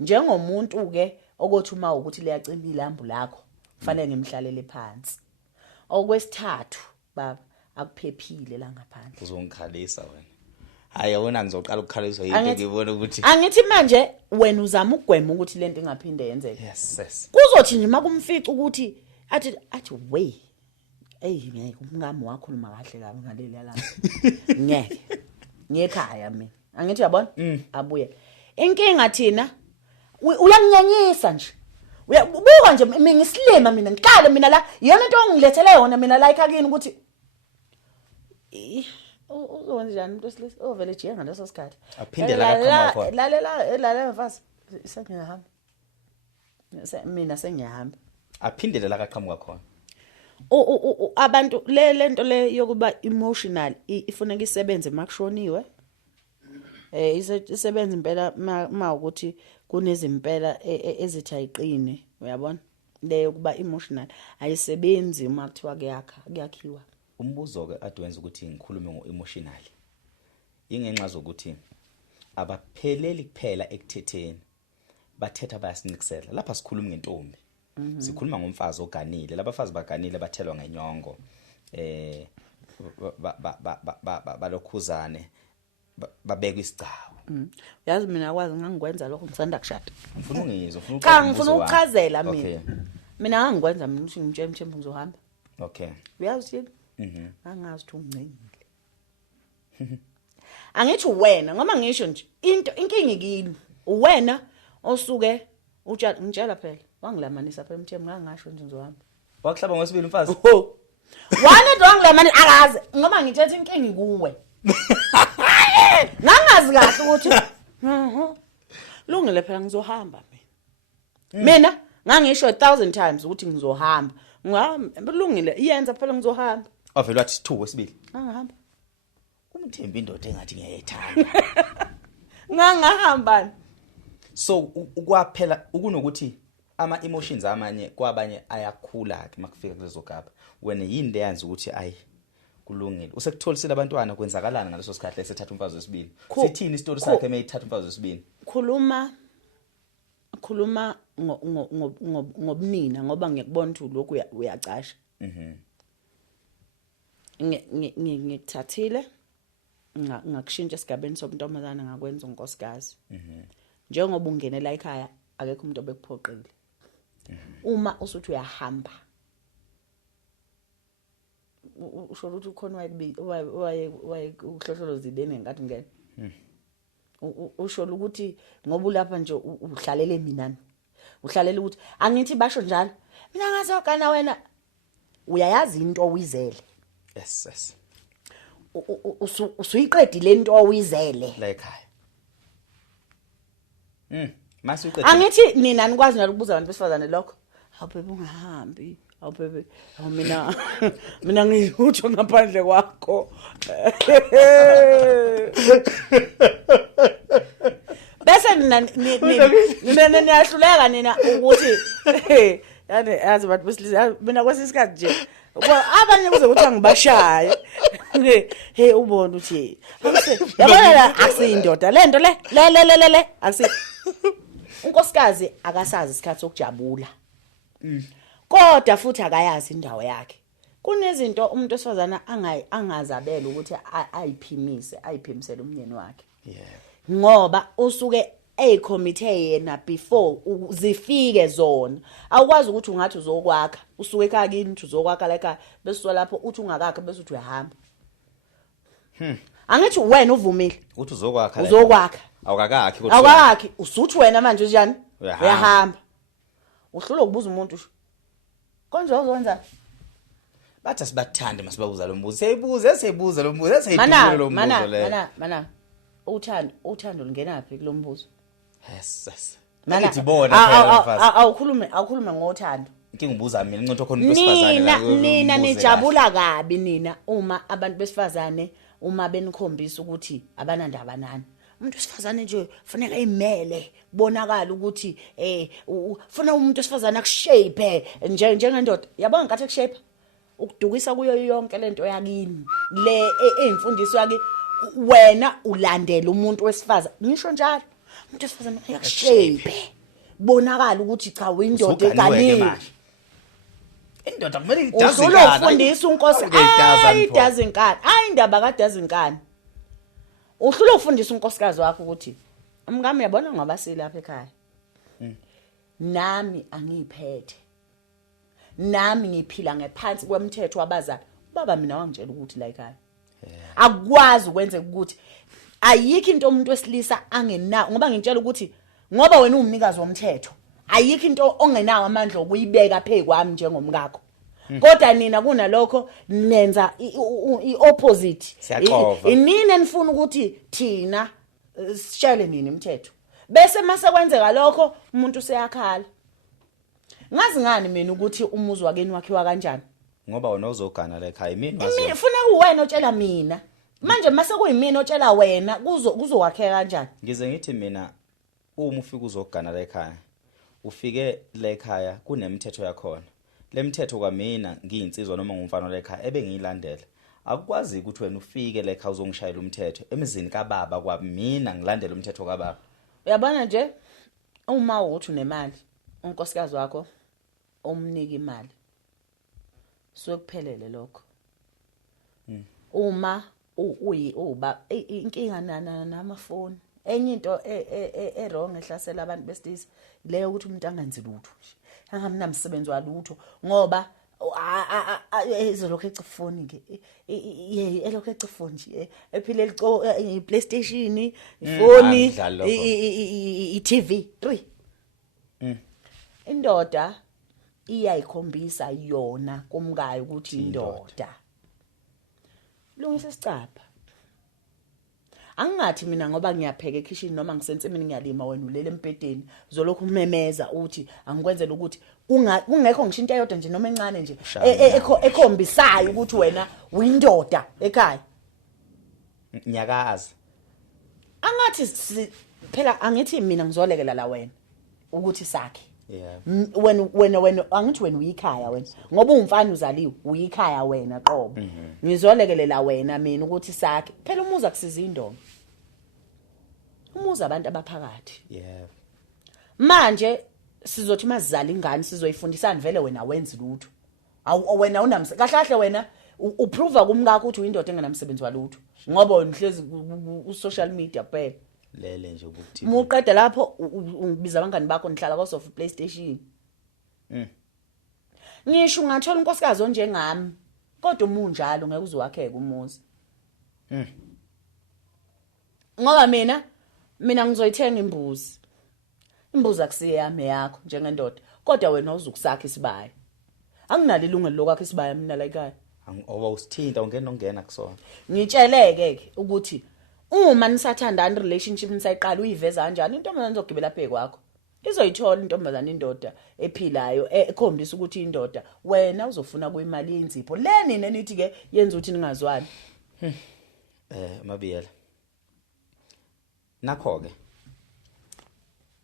Njengomuntu ke okothi uma ukuthi liyacimba ilambu lakho kufanele ngimhlalele phansi. Okwesithathu baba akuphephile la ngaphandle. Uzongikhalisa wena. Hayi wena ngizoqala ukukhaliswa yinto ngibona ukuthi angithi manje wena uzama ukugwema ukuthi lento ingaphinde yenzeke. Yes. Kuzothi nje makumfica ukuthi athi wey. Ngeke umngami wakhuluma kahle kabi ngaleli yalami. Ngeke. Ngekhaya mina. Angithi uyabona? Abuye. Inkinga thina uyanginyanyisa nje. Uyabuka nje mina ngisilima mina ngiqale mina la yona into ongilethele yona mina la ekhakini ukuthi uzokwenza njani umuntu wesilisa ovele jiya ngaleso sikhathi. Aphindela la khona. Lalela mfasi sengiyahamba. Mina sengiyahamba. Aphindele la kaqhamuka khona. Abantu lento le yokuba emotional ifuneka isebenze makushoniwe. Isebenza impela ma ukuthi kunezimpela ezithi ayiqine uyabona le yokuba emotional ayisebenzi uma kuthiwa kuyakhiwa. Umbuzo ke adwenza ukuthi ngikhulume ngo-emotional. Ingenxa zokuthi abapheleli kuphela ekuthetheni. Bathetha bayasinikisela. Lapha sikhuluma ngentombi. Sikhuluma ngomfazi oganile. Labafazi baganile bathelwa ngenyongo. Balokhuzane babeka isigcawu. Yazi mina akwazi ngangikwenza lokho ngisanda kushada. Ngifuna ungizwe, ngifuna ukuchazela mina. Mina ngangikwenza mina ukuthi ngimtshela mthembu ngizohamba. Okay. Uyazi yini? Angazi ukuthi ungcingile. Angithi wena ngoma ngisho nje inkingi kini. Wena osuke ngitshela phela wangilamanisa phela mthembu ngangasho nje ngizohamba. Wakuhlaba ngosibili umfazi. Wena wangilamanisa akaze ngoma ngithethe inkingi kuwe. Ngangazi kahle ukuthi lungile phela ngizohamba mina. Mina ngangisho 1000 times ukuthi ngizohamba. Lungile iyenza phela ngizohamba. Avela wathi 2 wesibili. Ngahamba. Umthembi indoda engathi ngiyayithanda. Ngahamba. So ukwaphela ukunokuthi ama emotions amanye kwabanye ayakhula ke makufika kulezo gaba. Wena yini leyanza ukuthi ayi kulungile. Usekutholisile abantwana kwenzakalana ngaleso sikhathi esethatha umfazi wesibili. Sithini istory sakhe mayithatha umfazi wesibili? Khuluma ngobunina ngoba ngiyakubona ukuthi lokhu uyacasha. Ngikuthathile ngakushintsha esigabeni sobuntombazana ngakwenza unkosikazi. Njengoba ungenela ekhaya akekho umuntu obekuphoqile. Uma usuthi uyahamba usho ukuthi ukhona waye uhlohlolozidene ngathi ngene. Usho ukuthi ngoba ulapha nje uhlalele mina. Uhlalela ukuthi angithi basho njalo. Mina ngazokana wena uyayazi into owizele. Yes. Usuyiqedile into owizele la ekhaya. Mase uqedile. Angithi nina nikwazi nalo ukubuza abantu besifazane lokho. Hawu bebe ungahambi. Hawu bebe mina ngiyutho ngaphandle kwakho. Bese nina niyahluleka nina ukuthi yani yazi abantu besilisa mina kwesisikhathi nje abanye kuze ukuthi angibashaye ubona ukuthi yabona la akusiyindoda lento le akusi unkosikazi akasazi isikhathi sokujabula kodwa futhi akayazi indawo yakhe kunezinto umuntu osifazana angazabela ukuthi ayiphimisele umnyeni wakhe ngoba usuke committee yena before zifike zona awukwazi ukuthi ungathi uzokwakha usuke ekhaya kini uzokwakha la ekhaya bese lapho uthi ungakakhe bese uthi uyahamba angithi wena uvumile uthi uzokwakha awukakakhi kodwa awukakhi usuthi wena manje njani uyahamba uhlula ukubuza umuntu konje uzokwenza bathi sibathande masibabuza lo mbuzo seyibuza lo mbuzo seyiphendula lo mbuzo le mana uthando lingenaphi kulombuzo yes ngithi bona phela mfasi awukhulume ngothando inkinga ubuza mina incotho khona umuntu wesifazane la nina nijabula kabi nina uma abantu besifazane uma benikhombisa ukuthi abanandaba nani umuntu wesifazane nje kufanele ayimele kubonakala ukuthi ufuna umuntu wesifazane akushape njengendoda yabona ngathi akushape ukudukisa kuyo yonke lento yakini le ezimfundiso yaki wena ulandela umuntu wesifazane ngisho njalo umuntu wesifazane akushape bonakala ukuthi cha uyindoda eganile indoda kumele idazi ufundisa unkosi idazinkani indaba kadazinkani uhlula ufundisa unkosikazi wakho ukuthi umngami uyabona ngoba silapha ekhaya nami angiphethe nami ngiphila ngephansi kwemthetho wabazali baba mina wangitshela ukuthi la ekhaya akwazi ukwenza ukuthi ayikho into umuntu wesilisa angenawo ngoba ngintshela ukuthi ngoba wena umnikazi womthetho ayikho into ongenawo amandla okuyibeka phezu kwami njengomkakho kodwa nina kunalokho nenza iopposite inini enifuna ukuthi thina sishele nini imithetho bese mase kwenzeka lokho umuntu useyakhala ngazi ngani mina ukuthi umuzi wakeni wakhiwa kanjani ngoba wena uzogana la ekhaya mina wazi ufuna kuwena otshela mina manje mase kuyimina otshela wena kuzowakheka kanjani ngize ngithi mina uma ufika uzogana la ekhaya ufike la ekhaya kunemithetho yakhona lemthetho kwamina ngiyinsizwa noma ngumfana la ekhaya ebengiyilandela akukwazi ukuthi wena ufike la ekhaya uzongishayela umthetho emizini kababa kwamina ngilandela umthetho kababa uyabona nje uma uthi unemali unkosikazi wakho umnika imali sokuphelele lokho uma uba inkinga namafoni enye into wrong ehlasela abantu besilisa leyo ukuthi umuntu angenzi lutho angamnamsebenzi walutho ngoba ezolokho ecifoni ke elokho ecifoni nje ephile iPlayStation ifoni iTV 3 indoda iyayikhombisa yona kumkayo ukuthi indoda lungisa isicapha angathi mina ngoba ngiyapheka ekitchen noma ngisensimini ngiyalima wena ulele empedeni zolokhu umemeza uthi angikwenzela ukuthi kungekho ngisho into eyodwa nje noma encane nje ekhombisayo ukuthi wena uyindoda ekhaya nyakaza angathi phela angithi mina ngizolekela la wena ukuthi sakhe yeah wena angithi wena uyikhaya wena ngoba umfana uzaliwe uyikhaya wena qobo ngizolekelela wena mina ukuthi sakhe phela umuzi akusiza indonga umuzi abantu abaphakathi yeah manje sizothi mazizala ingane sizoyifundisana vele wena wenzi lutho wena unamsebenzi kahle wena uprove kumngakho ukuthi uyindoda engenamsebenzi walutho ngoba wena uhlezi ku social media phela lele nje ukuthi muqeda lapho ungibiza abangani bakho nihlala ko sofa PlayStation ngisho ungathola unkosikazi onjengami kodwa umunjalo ngeke uzowakheka umuzi ngoba mina ngizoyithenga imbuzi akusiyami yakho njengendoda kodwa wena uzukusakha isibaya anginalo ilungelo lokwakha isibaya mina la ekhaya oba usithinta ungena kusona ngitsheleke ukuthi uma nisathandana relationship nisayiqala uyiveza kanjani intombazane izogibela phezu kwakho izoyithola intombazane indoda ephilayo ekhombisa ukuthi indoda wena uzofuna kuyimali yenzipho le nina nithi ke yenza ukuthi ningazwani mabiyela nakho ke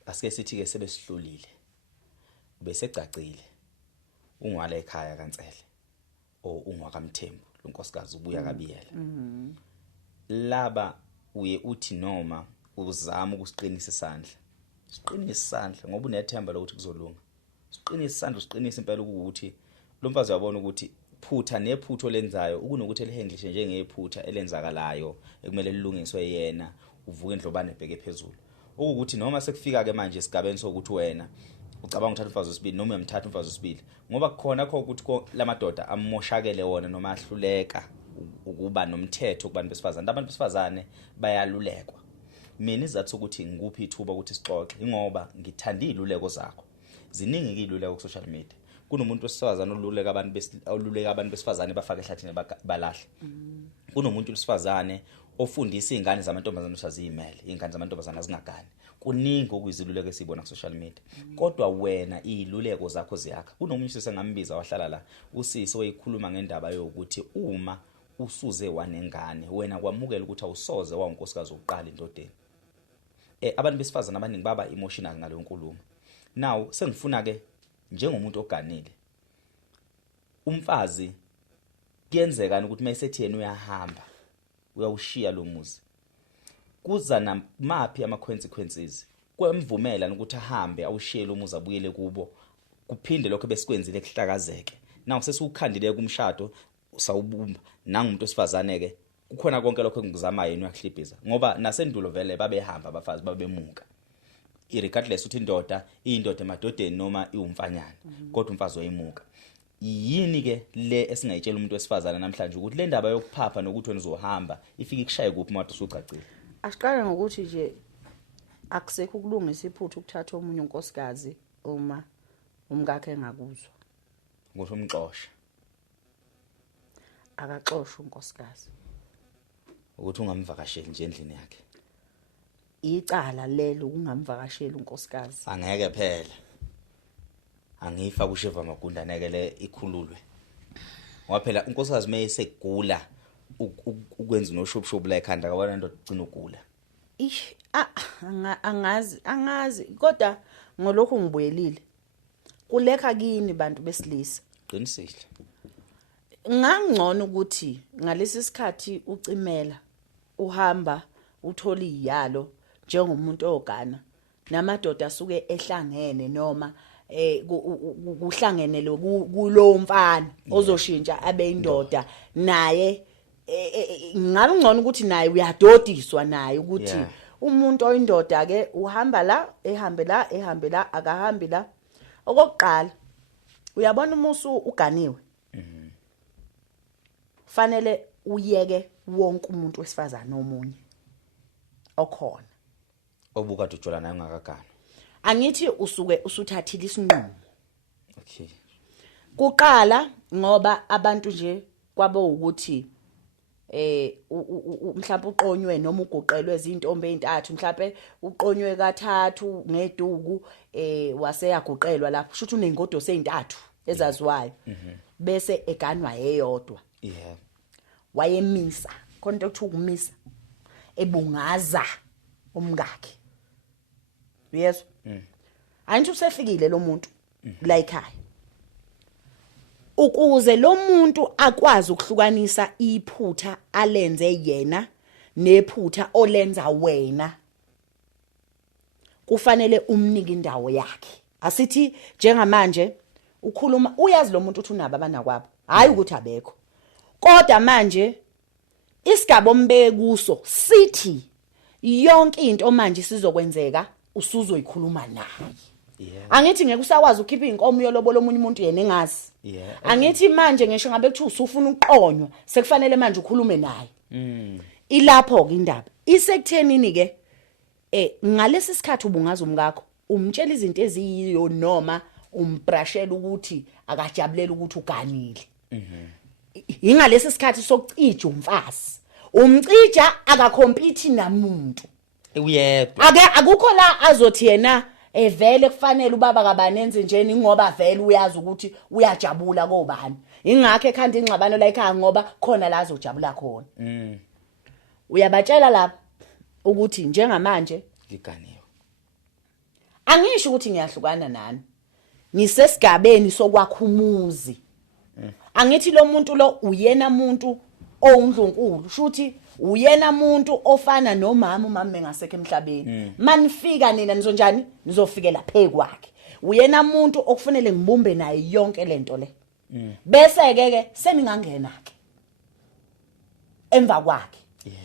asike sithi ke sebesihlulile bese cacile ungwala ekhaya kaNtsele ungwakamthembu lonkosikazi ubuya kabiyela laba uye uthi noma uzama ukusiqinisa isandla siqinise isandla ngoba unethemba lokuthi kuzolunga. Siqinise isandla, siqinise impela ukuthi lo mfazi uyabona ukuthi phutha nephutho lenzayo ukunokuthi elihendlishe njengephutha elenzakalayo ekumele lilungiswe yena uvuke endlobane ebheke phezulu. Ukuthi noma sekufika ke manje isigabeni sokuthi wena ucabanga ukuthatha umfazi wesibili noma uyamthatha umfazi wesibili ngoba kukhona kho ukuthi lamadoda amoshakele wona noma ahluleka ukuba nomthetho kubantu besifazane. Abantu besifazane bayalulekwa. Mina izathu ukuthi ngikuphi ithuba ukuthi sixoxe ingoba ngithanda iziluleko zakho. Ziningi iziluleko ku social media. Kunomuntu wesifazane oluleka abantu besifazane bafaka ehlathini balahla. Kunomuntu wesifazane ofundisa izingane zamantombazane ukuthi azimele, izingane zamantombazane azingagani. Kuningi okuyiziluleko esibona ku social media. Kodwa wena iziluleko zakho ziyakha. Kunomunye usisi engambiza wahlala la, usisi oyikhuluma ngendaba yokuthi uma usuze wanengane wena kwamukela ukuthi awusoze wawonkosikazi oqala indodeni. Abantu besifazane abaningi baba emotional ngalo nkulumo. Now sengifuna ke njengomuntu oganile umfazi kuyenzeka ukuthi mayisethi yena uyahamba uyawushiya lo muzi kuza namapi ama consequences kwemvumela ukuthi ahambe awushiye lo muzi abuyele kubo kuphinde lokho besikwenzile kuhlakazeke. Now sesukhandile kumshado usawubumba nangumuntu osifazane ke kukhona konke lokho engizama yena uyahlibhiza ngoba nasendulo vele babehamba abafazi babemuka regardless uthi indoda emadodeni noma iwumfanyana kodwa umfazi oyimuka. Yini ke le esingayitshela umuntu wesifazana namhlanje ukuthi le ndaba yokuphapha nokuthi wena uzohamba ifike ikushaye kuphi manje usucacile? Asiqale ngokuthi nje akusekho ukulungisa iphuthu ukuthatha omunye unkosikazi uma umkakhe engakuzwa. Ngisho umxosha. Akaxoshwe unkosikazi. Ukuthi ungamvakasheli nje endlini yakhe. Icala lelo ungamvakasheli unkosikazi. Angeke phela. Angifa kusheva magunda nekele ikhululwe. Ngoba phela unkosikazi mayesegula ukwenza noshubshubu la ekhanda kabona ndoda ugcina ugula. Angazi kodwa ngolokho ngibuyelile. Kuleka kini bantu besilisa. Qinisile. Ngangcono ukuthi ngalesi sikhathi ucimela uhamba uthola iyalo njengomuntu ogana namadoda asuke ehlangene noma kuhlangene kulo mfana ozoshintsha abe indoda naye ngangcono ukuthi naye uyadodiswa naye ukuthi umuntu oyindoda ke uhamba la ehambe la akahambi la. Okokuqala uyabona umusu uganiwe fanele uyeke wonke umuntu wesifazana omunye okhona obuka ujola naye ungakagana. Angithi usuke usuthathile isinqumo. Okay. Kuqala ngoba abantu nje kwabo ukuthi mhlawumbe uqonywe noma uguqelwe izintombi ezintathu mhlawumbe uqonywe kathathu ngeduku waseyaguqelwa lapho shuthi unengodo seyintathu ezaziwayo bese eganwa eyodwa. Yeah. Wayemisa konke ukuthi ukumisa ebungaza umngakhe. Yes. Angithi usefikile lo muntu la ekhaya. Ukuze lo muntu akwazi ukuhlukanisa iphutha alenze yena nephutha olenza wena kufanele umnike indawo yakhe. Asithi njengamanje ukhuluma uyazi lo muntu uthi unabo abanakwabo hayi ukuthi abekho. Kodwa manje isigaba ombeke kuso sithi yonke into manje sizokwenzeka usuzoyikhuluma naye. Yeah. Angithi ngeke usakwazi ukhipha inkomo yolobola omunye umuntu yena engazi. Yeah. Angithi manje ngisho ngabe kuthi usufuna uqonywa sekufanele manje ukhulume naye. Ilapho ke indaba. Isekuthenini ke ngalesi sikhathi ubungaza umkakho umtshela izinto eziyiyo noma umbrashela ukuthi akajabulela ukuthi uganile. Ingalesi sikhathi sokucija umfazi. Umcija akakompete namuntu. Uyedwa. Akukho la azothi yena vele kufanele ubaba kabanenze njeni ngoba vele uyazi ukuthi uyajabula kobani. Ingakho ekhanda ingxabano la ekhaya ngoba khona la azojabula khona. Uyabatshela lapha ukuthi njengamanje ngiganiwe. Angisho ukuthi ngiyahlukana nani. Ngisesigabeni sokwakha umuzi. Angithi lo muntu lo uyena muntu owundlunkulu shuthi uyena umuntu ofana nomama mengasekho emhlabeni manifika nina nizonjani nizofikela phekwakhe uyena umuntu okufanele ngibumbe naye yonke lento le bese ke seningangena ke emva kwakhe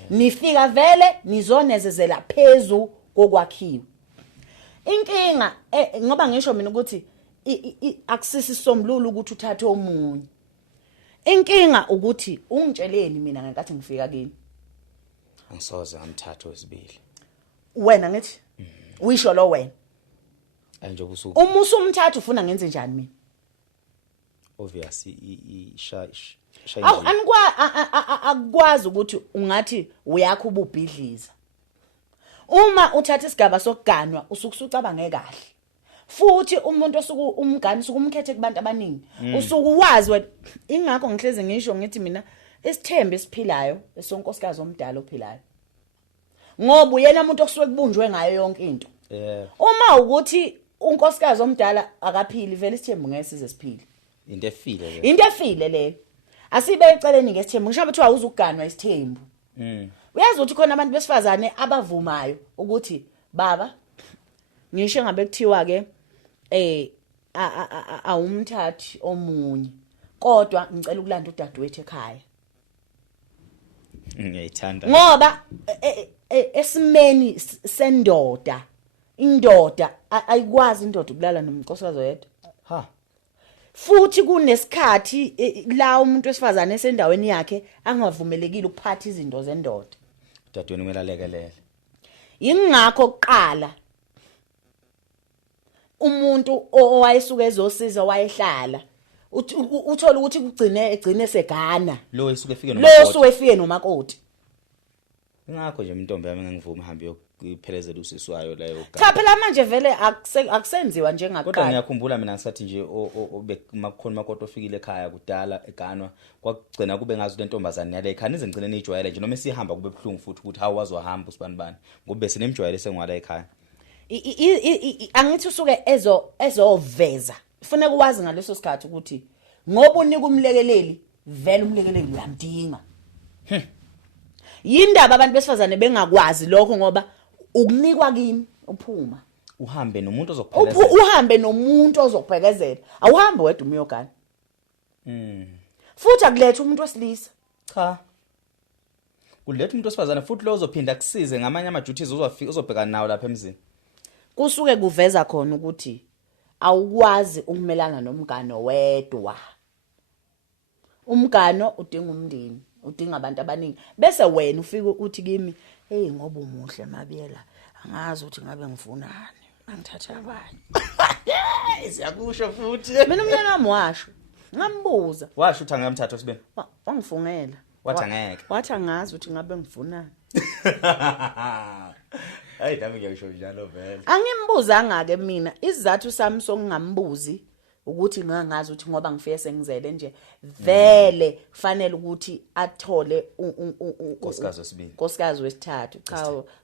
nifika vele nizonezezela phezulu kokwakhiwa inkinga ngoba ngisho mina ukuthi akusisi sombululo ukuthi uthathe omunye inkinga ukuthi ungitsheleni mina ngenkathi ngifika kini angisoze ngamthatha wesibili wena ngithi uyisho lo wena njengoba usuku uma usumthatha ufuna ngenze njani mina obviously awu akukwazi ukuthi ungathi uyakho ububhidliza uma uthatha isigaba sokuganwa usukucabange kahle futhi umuntu osuku umgani usukumkhethe kubantu abaningi usuku wazi wena ingakho ngihleze ngisho ngithi mina isithembe esiphilayo esonkosikazi omdala ophilayo ngoba uyena umuntu okusuke kubunjwe ngayo yonke into uma ukuthi unkosikazi omdala akaphili vele isithembu ngeke size siphile into efile le asibe eceleni ngesithembu ngisho ukuthi awuzukuganwa isithembu uyazi ukuthi khona abantu besifazane abavumayo ukuthi baba ngisho ngabe kuthiwa ke awumthathi omunye kodwa ngicela ukulanda udadewethu ekhaya ngiyayithanda ngoba esimeni sendoda indoda ayikwazi indoda ukulala nomnkosikazi yedwa futhi kunesikhathi la umuntu wesifazane esendaweni yakhe angavumelekile ukuphatha izinto zendoda dadweni kumele alekelele ingakho oqala umuntu owayesuka ezosiza wayehlala uthola ukuthi egcine segana lo esuke efike nomakoti ingakho nje intombi yami ngangivuma ihambe yokuphelezela usisi wayo leyo cha phela manje vele akusenziwa njengaqala kodwa ngiyakhumbula mina ngisathi nje makukhona makoti ofikile ekhaya kudala eganwa kwagcina kube ngazi le ntombazane yale ekhaya nize ngicine nijwayele nje noma esihamba kube buhlungu futhi ukuthi hawu wazwahamba usibani bani ngoba bese nemjwayele sengwala ekhaya angithi usuke ezoveza ufuna ukwazi ngaleso sikhathi ukuthi ngoba unika umlekeleli vele umlekeleli uyamdinga yindaba abantu besifazane bengakwazi lokho ngoba ukunikwa kimi uphuma uhambe nomuntu ozokuphelezela uhambe nomuntu ozokuphekezela awuhambe wedwa umyogana futhi akulethe umuntu wesilisa cha kulethe umuntu wesifazane futhi lo uzophinda kusize ngamanye ama duties uzobhekana nawo lapha emzini kusuke kuveza khona ukuthi awukwazi ukumelana nomgano wedwa umgano udinga umndeni udinga abantu abaningi bese wena ufike uthi kimi hey ngoba umuhle Mabiyela angazi ukuthi ngabe ngifunani angithatha abanye siyakusho futhi mina umnyana wami washo ngambuza washo uthi angamthatha sibeni wangifungela wathi angeke wathi angazi ukuthi ngabe ngifunani hayi nami ngiyasho njalo vele angimbuza ke mina isizathu sami sokungambuzi ukuthi ngangazi ukuthi ngoba ngifike sengizele nje vele kufanele ukuthi athole unkosikazi wesithathu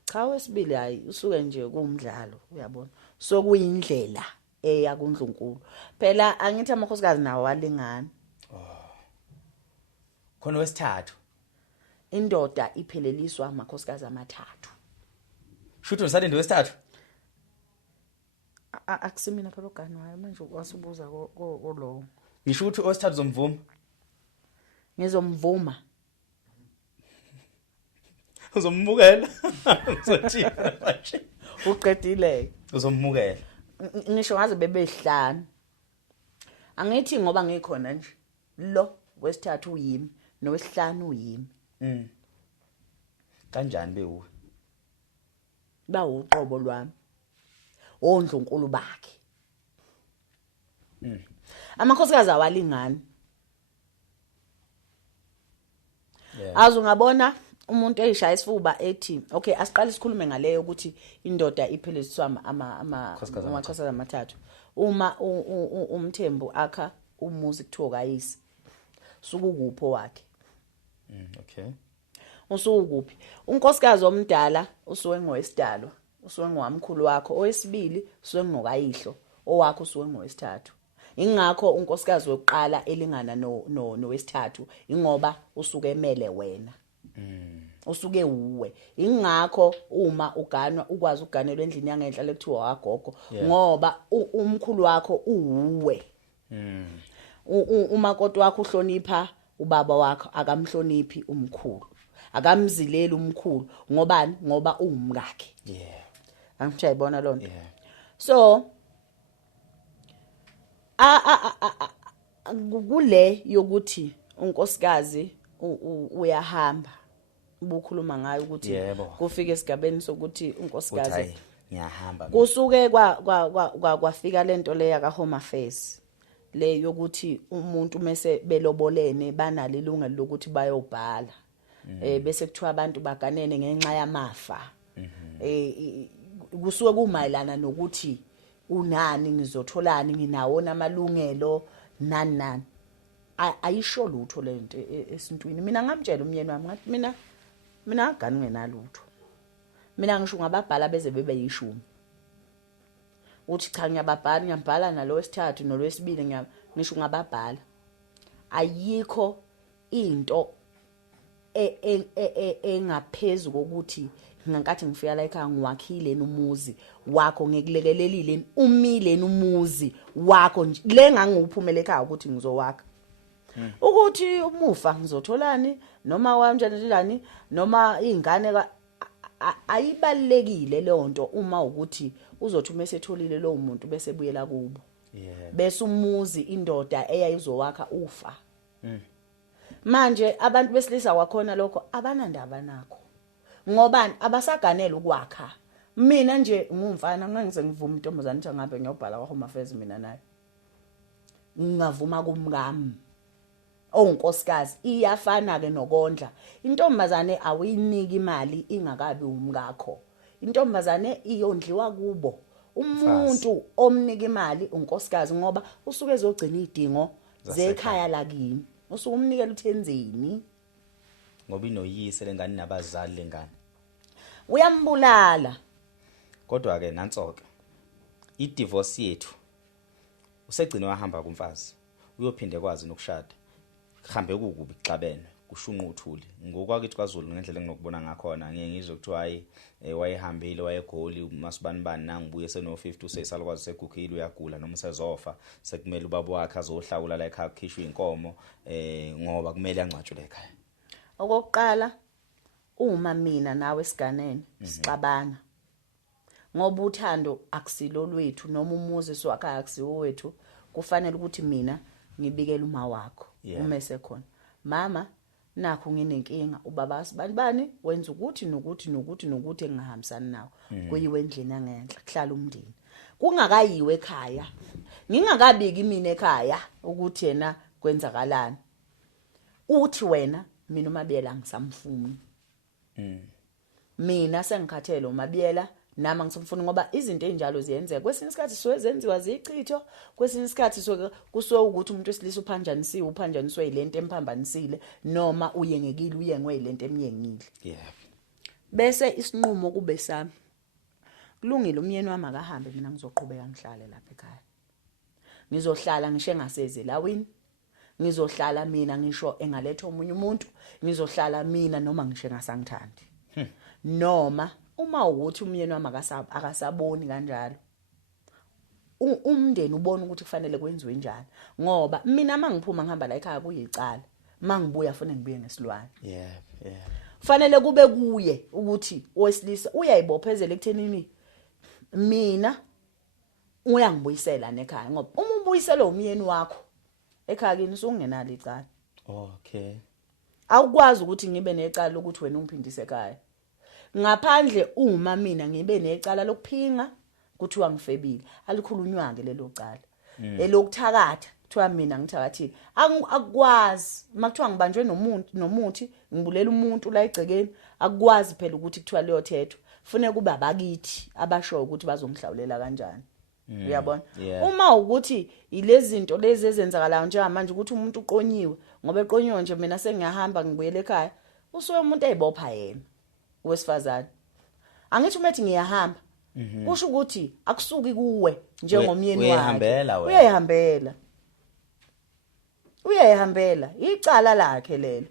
cha wesibili hayi usuke nje kumdlalo uyabona so kuyindlela eya kuNdlunkulu phela angithi amakhosikazi nawo walingana khona wesithathu indoda ipheleliswa amakhosikazi amathathu shuthu usalinde wesithathu akusimina phela ogani wayo manje wasubuza lo ngisho ukuthi wesithathu uzomvuma ngizomvuma uzombukela uzothina manje uqedile uzombukela ngisho ngaze bebehlanu angithi ngoba ngikhona nje lo wesithathu uyimi nowesihlanu uyimi kanjani bewu bawuqobo lwami oNdlunkulu bakhe amakhosikazi awalingani azungabona umuntu eyishaya isifuba ethi okay asiqale sikhulume ngaleyo ukuthi indoda ipheleziswa amakhosikazi amathathu uma umthembu akha umuzi kuthiwa kayisi sukukupho wakhe okay usukuphi unkosikazi omdala usuke ngowesidalwa usuke ngowamkhulu wakho owesibili usuke ngokayihlo owakho usuke ngowesithathu ingakho unkosikazi wokuqala elingana nowesithathu ingoba usuke emele wena usuke uwe ingakho uma uganwa ukwazi ukuganelwa endlini yangenhla lekuthiwa agogo ngoba umkhulu wakho uwe umakoti wakho uhlonipha ubaba wakho akamhloniphi umkhulu akamzileli umkhulu ngobani ngoba uwumkakhe angijayibona lonto so kule yokuthi unkosikazi uyahamba ubukhuluma ngayo ukuthi kufika esigabeni sokuthi unkosikazi ngiyahamba kusuke kwafika lento leya ka Home Affairs le yokuthi umuntu mase belobolene banalo ilungelo lokuthi bayobhala bese kuthiwa abantu baganene ngenxa yamafa kusuke kumayelana nokuthi unani ngizotholani nginawo namalungelo nani ayisho lutho lento esintwini mina ngamtshela umyeni wami ngathi mina ngani ngenalutho mina ngisho ngababhala beze bebe yishumi uthi cha ngiyabhala nalo wesithathu nolwesibili ngisho ngababhala ayikho into engaphezulu kokuthi ngankathi ngifika la ekhaya ngiwakhile numuzi wakho ngikulekelelile umile numuzi wakho le ngangiuphumela ekhaya ukuthi ngizowakha ukuthi umufa ngizotholani noma kanjani noma izingane ayibalekile le nto uma ukuthi uzothi umesetholile lo muntu bese buyela kubo bese umuzi indoda eyayizowakha ufa manje abantu besilisa kwakhona lokho abanandaba nakho ngobani abasaganele ukwakha mina nje ngumfana ngangize ngivuma intombazana ukuthi ngabe ngiyobhala kwa Home Affairs mina naye ngingavuma kumngami onkosikazi iyafana ke nokondla intombazane awuyiniki imali ingakabi umngakho intombazane iyondliwa kubo umuntu omnika imali unkosikazi ngoba usuke ezogcina idingo zekhaya lakini usuke umnikela uthenzeni ngoba inoyise lengane nabazali lengane uyambulala kodwa ke nansoke idivorce yethu usegcina wahamba kumfazi uyophinde kwazi nokushada kuhambe kukubi xabene kushunqa uthuli ngokwakithi kwaZulu ngendlela enginokubona ngakhona ngeke ngizwe kuthiwa hayi wayehambile wayegoli uMasibanibani nangibuye seno50 useyisalukwazi segukhile uyagula noma usezofa sekumele ubaba wakhe azohlawula la ekhaya kukhishwa inkomo ngoba kumele angcwatshwe ekhaya okokuqala uma mina nawe siganene sixabana ngoba uthando akusilo lwethu noma umuzi swakhe akusiwo wethu kufanele ukuthi mina ngibikele uma wakho uma esekhona mama nakho nginenkinga ubaba Sibanibani wenza ukuthi nokuthi engahambisani nawo kuyiwe endlini yangenhla kuhlala umndeni kungakayiwe ekhaya ngingakabiki mina ekhaya ukuthi yena kwenzakalani uthi wena mina uMabiyela ngisamfuni mina sengikhathele uMabiyela nama ngisifuna ngoba izinto ezinjalo ziyenzeka kwesinye isikhathi siwenziwa zichitho kwesinye isikhathi kusuke ukuthi umuntu wesilisa uphanjaniswe ilento emphambanisile noma uyengekile uyengwe ilento emyengile bese isinqumo kube sami kulungile umyeni wami akahambe mina ngizoqhubeka ngihlale lapha ekhaya ngizohlala ngisho engaseze lawini ngizohlala mina ngisho engaletha omunye umuntu ngizohlala mina noma ngisho engasangithandi noma uma ukuthi umyeni wami akasaboni kanjalo umndeni ubona ukuthi kufanele kwenziwe njani ngoba mina mangiphuma ngihamba la ekhaya kuyicala mangibuya fune ngibuye ngesilwane fanele kube kuye ukuthi owesilisa uyayibophezela ekuthenini mina uyangibuyisela nekhaya ngoba uma ubuyisela umyeni wakho ekhaya kini usungenalo icala awukwazi ukuthi ngibe necala lokuthi wena ungiphindise ekhaya ngaphandle uma mina ngibe necala lokuphinga kuthiwa ngifebile alikhulunywa ke lelo cala elokuthakatha kuthiwa mina ngithakathile akukwazi makuthiwa ngibanjwe nomuthi ngibulela umuntu la egcekeni akukwazi phela ukuthi kuthiwa leyo thetho kufanele kube abakithi abasho ukuthi bazongihlawulela kanjani uyabona uma ukuthi ilezi zinto lezi ezenzakalayo njengamanje ukuthi umuntu uqonyiwe ngoba eqonyiwe nje mina sengiyahamba ngibuyele ekhaya usuke umuntu ezibopha yena wesifazane angithi umethi ngiyahamba kusho ukuthi akusuki kuwe njengomyeni wakhe uyayihambela uyayihambela icala lakhe lelo.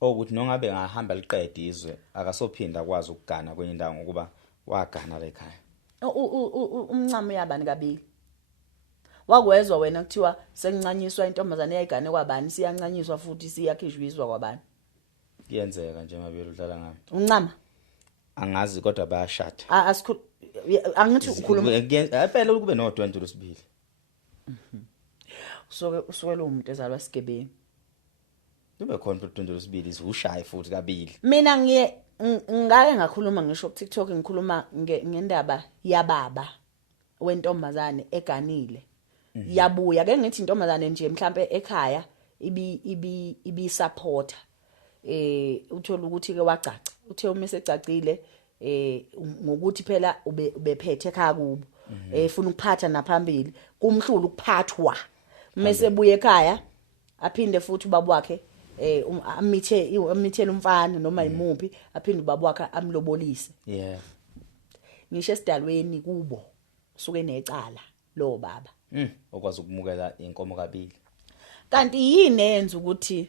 Ukuthi nongabe ngahamba liqede izwe akasophinda kwazi ukugana kwenye indawo ngokuba wagana la ekhaya. Umncamo uyabani kabili. Wakwezwa wena kuthiwa sengincanyiswa intombazane eyayigane kwabani siyancanyiswa futhi siyakhishwiswa kwabani. Kuyenzeka nje mabili udlala ngami. Uncama Angazi kodwa bayashada. Angithi ukhuluma phela kube nodwendwe losibili. usuke lo umuntu ezalwa sigebeni. Kube khona udwendwe losibili izushaye futhi kabili. Mina ngake ngakhuluma ngisho ku TikTok ngikhuluma ngendaba yababa wentombazane eganile. Yabuya ke ngithi intombazane nje mhlambe ekhaya ibi supporter. Uthola ukuthi ke wacaca uthe uma esecacile ngokuthi phela ubephethe ekhaya kubo efuna ukuphatha naphambili kumhlulu ukuphathwa mase buye ekhaya aphinde futhi ubaba wakhe amithele umfana noma imuphi aphinde ubaba wakhe amlobolise. Yeah. Ngisho esidalweni kubo suke necala lo baba. Okwazi ukumukela inkomo kabili. Kanti yini enza ukuthi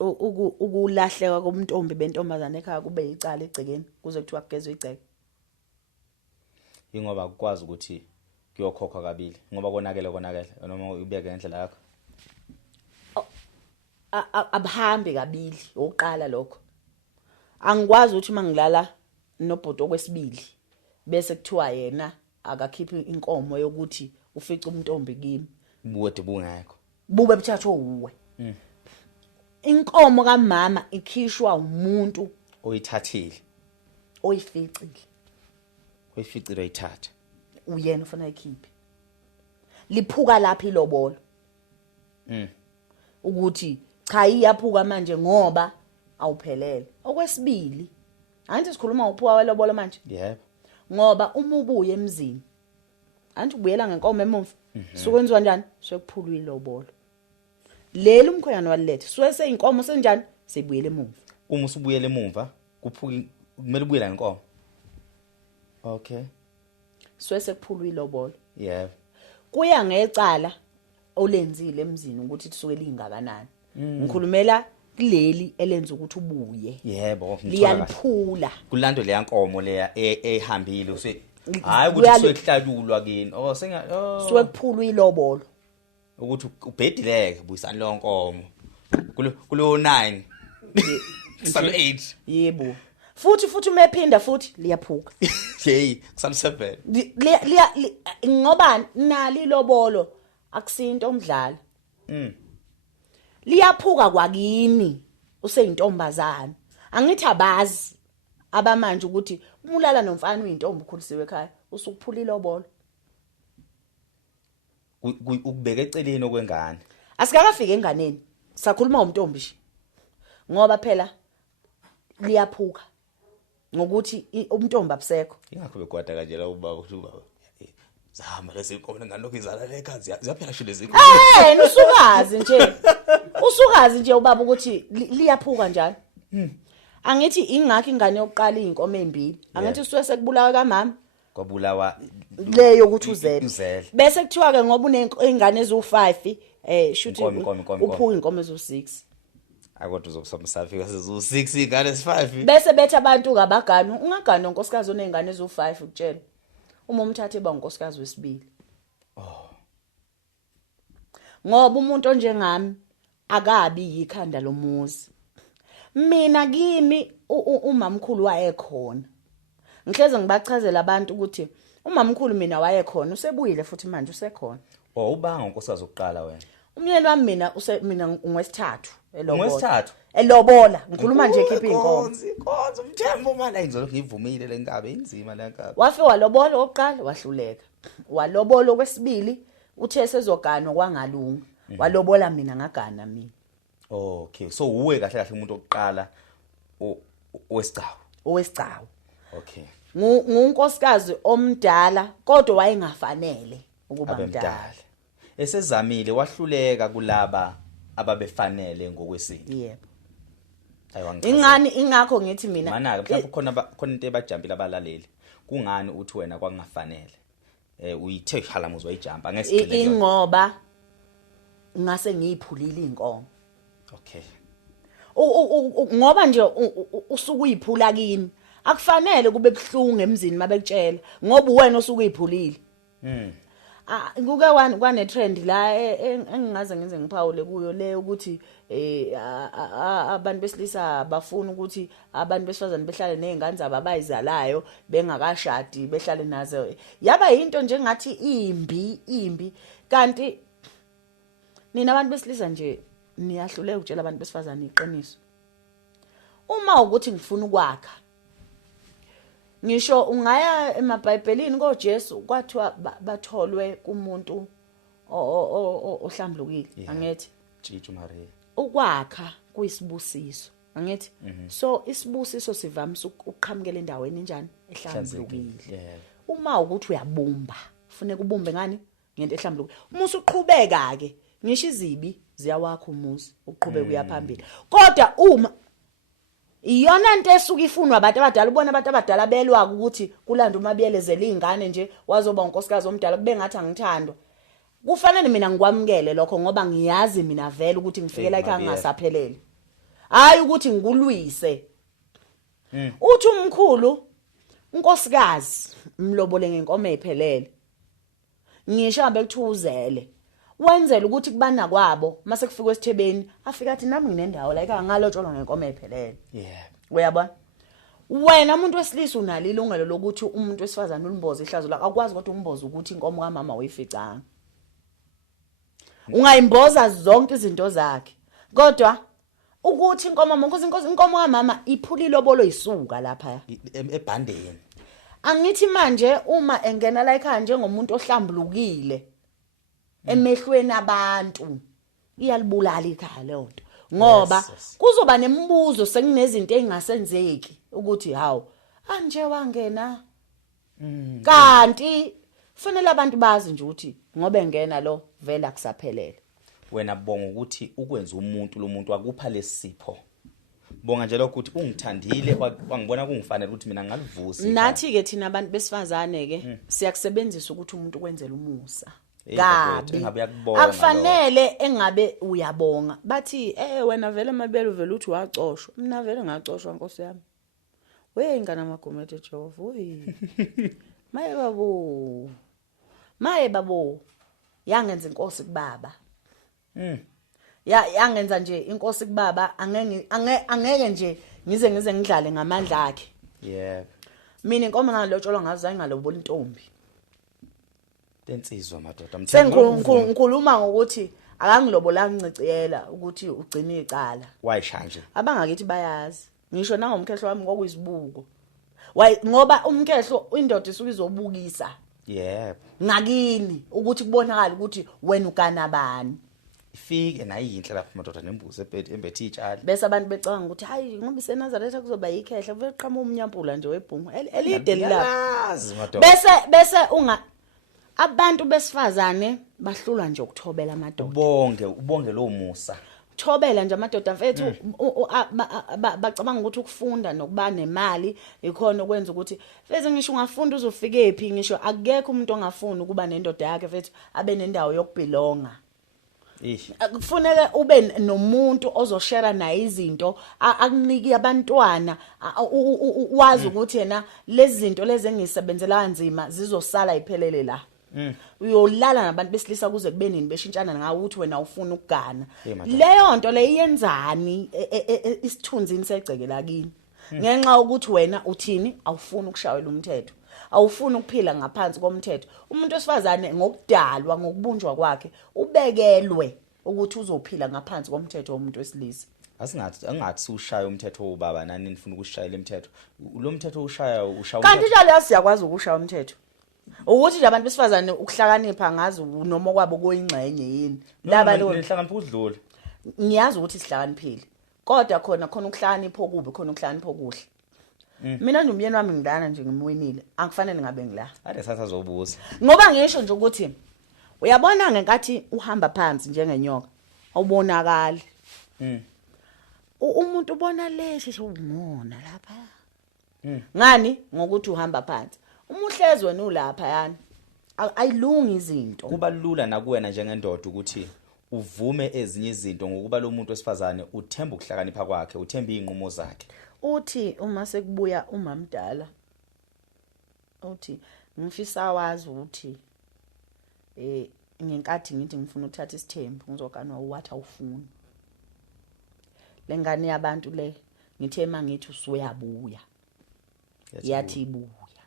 ukulahleka komuntombi bentombazane ekhaya kube icala egcekeni kuze kuthiwa kugezwe igceke? Ingoba ukwazi ukuthi kuyokhokhwa kabili ngoba konakele noma ubeke ngendlela yakho. Abahambi kabili oqala lokho. Angikwazi ukuthi mangilala nobhodo kwesibili bese kuthiwa yena akakhiphi inkomo yokuthi ufica umuntombi kimi. Buwede bungekho. Bube buthatho uwe. Inkomo kamama ikhishwa umuntu Oyithathile. oyificile. Oyificile oyithatha. Uyena ufuna ikhiphi. Liphuka laphi ilobolo. Ukuthi cha iyaphuka manje ngoba awuphelele. Okwesibili angithi sikhuluma ngophuka welobolo manje. Yebo. Ngoba uma ubuye emzini anti ubuyela ngenkomo emuva sokwenziwa njani sokuphulwa ilobolo. Leli umkhonyana walilethe suwe seyinkomo senjani sebuyele emuva. Uma usubuyele emuva kuphuka kumele ubuyela ngenkomo. Okay. Suwe sekuphulwa ilobolo. Yebo. Kuya ngecala olenzile emzini ukuthi lisuke lingakanani. Ngikhulumela kuleli elenza ukuthi ubuye. Yebo, liyaliphula. Kulando le yankomo leya ehambile hayi ukuthi sokuhlalulwa kini. Suwe kuphulwa ilobolo. Ukuthi ubhedileke buyisani lo nkomo. Kulo 9. Kusalo 8. Yebo. Futhi umephinda futhi liyaphuka. Hey, kusalo 7. Ngoba nali ilobolo akusinto omdlala. Liyaphuka kwakini useyintombazana. Angithi abazi abamanje ukuthi umulala nomfana uyintombi ukhulisiwe ekhaya usukuphula ilobolo. Ukubeka eceleni okwengane. Asikakafika enganeni. Sakhuluma ngomntombi nje. Ngoba phela liyaphuka ngokuthi umntombi abusekho. Ingakho bekwada kanje la ubaba ukuthi ubaba zahamba lezi inkomo ngalokho izala le ekhaya ziyaphela sho lezi inkomo. Usukazi nje ubaba ukuthi liyaphuka njalo. Angithi ingakho ingane yokuqala inkomo ezimbili. Angithi suwe sekubulawa kamama. Kwabulawa leyo ukuthi uzele. Bese kuthiwa ke ngoba unengane ezu5 shuthi uphuka inkomo ezu6. Akodwa uzokusamsafika sezu6 ingane ezi5. Bese bethe abantu kabagana ungagana unkosikazi onengane ezu5 ukutshela. Uma umthathe ba unkosikazi wesibili. Ngoba umuntu onjengami akabi yikhanda lomuzi. Mina kimi umamkhulu wayekhona. Ngihleze ngibachazela abantu ukuthi umamkhulu mina wayekhona usebuyile futhi manje usekhona. Ubanga unkosikazi oqala wena. Umyeni wami mina ngwesithathu elobola. Ngwesithathu. Elobola ngikhuluma nje khipha inkomo. Konzi umthembo manje ayizolo ngivumile le nkabe inzima le nkabe. Wafe walobola oqala wahluleka. Walobola okwesibili uthe sezogana kwangalunga. Walobola mina ngagana mina. Okay, so uwe kahle umuntu oqala owesicaba. Okay. Ngunkosikazi omdala kodwa wayengafanele ukuba mdala. Esezamile wahluleka kulaba ababefanele ngokwesintu. Yebo. Ingani ingakho ngithi mina mana ke mhlawumbe khona into ebajambile abalaleli. Kungani uthi wena kwangafanele? Uyithe halamuzi wayijumpa ngesigcine. Ingoba ngase ngiyiphulile inkomo. Okay. Ngoba nje usuku uyiphula kini akufanele kube ebhlungu emzini mabekutshela ngoba wena osuku uyiphulile. Kuke kwane trend la engingaze ngenze ngiphawule kuyo le ukuthi abantu besilisa bafuna ukuthi abantu besifazane behlale nezingane zabo abayizalayo bengakashadi behlale nazo. Yaba into nje ngathi imbi kanti nina abantu besilisa nje niyahluleka ukutshela abantu besifazane iqiniso. Uma ukuthi ngifuna ukwakha ngisho ungaya emaBhayibhelini ngoJesu kwathiwa batholwe kumuntu ohlambulukile angithi Tshithu Maria ukwakha kuyisibusiso angithi so isibusiso sivamisa ukuqhamukela endaweni enjani ehlambulukile. Uma ukuthi uyabumba kufuneka ubumbe ngani ngento ehlambulukile. Uma usuqhubeka ke ngisho izibi ziyawakha umuzi uqhubeka uyaphambili kodwa uma iyona into esuka ifunwa abantu abadala ubona abantu abadala belwa ukuthi kulanda umabiyelezela izingane nje wazoba unkosikazi omdala kube ngathi angithandwa. Kufanele mina ngikwamukele lokho ngoba ngiyazi mina vele ukuthi ngifikela ekhaya ngasaphelele. Hayi ukuthi ngikulwise. Uthi umkhulu unkosikazi umlobole ngenkomo eziphelele. Ngisho abe kuthuzele. Wenzela ukuthi kubana kwabo mase kufika esithebeni afika athi nami nginendawo la ekhaya ngalotsholwa ngenkomo eziphelele. Uyabona? Wena umuntu wesilisa unalo ilungelo lokuthi umuntu wesifazane ulimboze ihlazo la akwazi kodwa umboze ukuthi inkomo kaMama uyificanga. Ungayimboza zonke izinto zakhe. Kodwa ukuthi inkomo kaMama iphula ilobolo isuka lapha ebhandeni. Angithi manje uma engena la ekhaya njengomuntu ohlambulukile emehlweni abantu iyalibulala ikhaya leyo nto ngoba kuzoba nemibuzo sekunezinto engasenzeki ukuthi hawo anje wangena kanti fanele abantu bazi nje ukuthi ngoba engena lo vele akusaphelele. Wena bonga ukuthi ukwenza umuntu lo muntu akupha lesipho. Bonga nje lokho ukuthi ungithandile wangibona kungifanele ukuthi mina ngalivusa. Nathi ke thina abantu besifazane ke siyakusebenzisa ukuthi umuntu kwenzela umusa. Kabi akufanele engabe uyabonga bathi wena vele mabele uvela uthi wacoshwa mina vele ngacoshwa Nkosi yami we ingana magomete Jehova we maye babo yangenza inkosi kubaba yangenza nje inkosi kubaba angeke nje ngize ngidlale ngamandla akhe. Mina inkomo ngalotsholwa ngazo ayingalobola intombi lensizwa madoda sengikhuluma ngokuthi akangilobola ngicicela ukuthi ugcina icala wayishanje abangakithi bayazi ngisho nangomkhehlo wami ngokuyizibuko ngoba umkhehlo indoda isuka izobukisa ngakini ukuthi kubonakala ukuthi wena ukana bani ifike nayinhle lapha madoda nembuzi embethe itshali bese abantu becanga ukuthi hayi ngoba iseNazaretha kuzoba yikhehla vele qhama umnyampula nje webhungu elide lapha bese abantu besifazane bahlulwa nje ukuthobela amadoda. Ubonge lo musa. Thobela nje amadoda mfethu bacabanga ukuthi ukufunda nokuba nemali ikhona okwenza ukuthi mfethu ngisho ungafunda uzofika ephi ngisho akekho umuntu ongafuni ukuba nendoda yakhe mfethu abe nendawo yokubelonga. Kufuneka ube nomuntu ozoshare naye izinto akuniki abantwana wazi ukuthi yena lezi zinto lezi engisebenzela kanzima zizosala iphelele la. Uyolala nabantu besilisa kuze kube nini beshintshana ngawe ukuthi wena ufuna ukugana leyo nto le iyenzani isithunzini segcekela kini ngenxa ukuthi wena uthini awufuni ukushayela umthetho awufuni ukuphila ngaphansi komthetho. Umuntu wesifazane ngokudalwa ngokubunjwa kwakhe ubekelwe ukuthi uzophila ngaphansi komthetho womuntu wesilisa. Angathi ushaya umthetho wobaba nani nifuna ukushayela imithetho lo mthetho ushaya kanti njalo siyakwazi ukushaya umthetho ukuthi nje abantu besifazane ukuhlakanipha ngazi noma kwabo kuyingxenye yini laba lo nihlakanipha udlula ngiyazi ukuthi sihlakaniphile kodwa khona ukuhlakanipha okubi khona ukuhlakanipha okuhle. Mina nomyeni wami ngidana nje ngimwinile akufanele ngabe ngila ade sasazobuza ngoba ngisho nje ukuthi uyabona ngenkathi uhamba phansi njengenyoka awubonakali umuntu ubona lesi sokungona lapha ngani ngokuthi uhamba phansi umuhlezi wena ulapha yani ayilungi izinto. Kuba lula nakuwena njengendoda ukuthi uvume ezinye izinto ngokuba lo muntu wesifazane uthemba ukuhlakanipha kwakhe uthemba izinqumo zakhe uthi uma sekubuya umamdala uthi ngifisa wazi ukuthi ngenkathi ngithi ngifuna ukuthatha isithembu ngizokanwa wathi awufuni lengane yabantu le ngithe mangithi usuyabuya yathi ibuya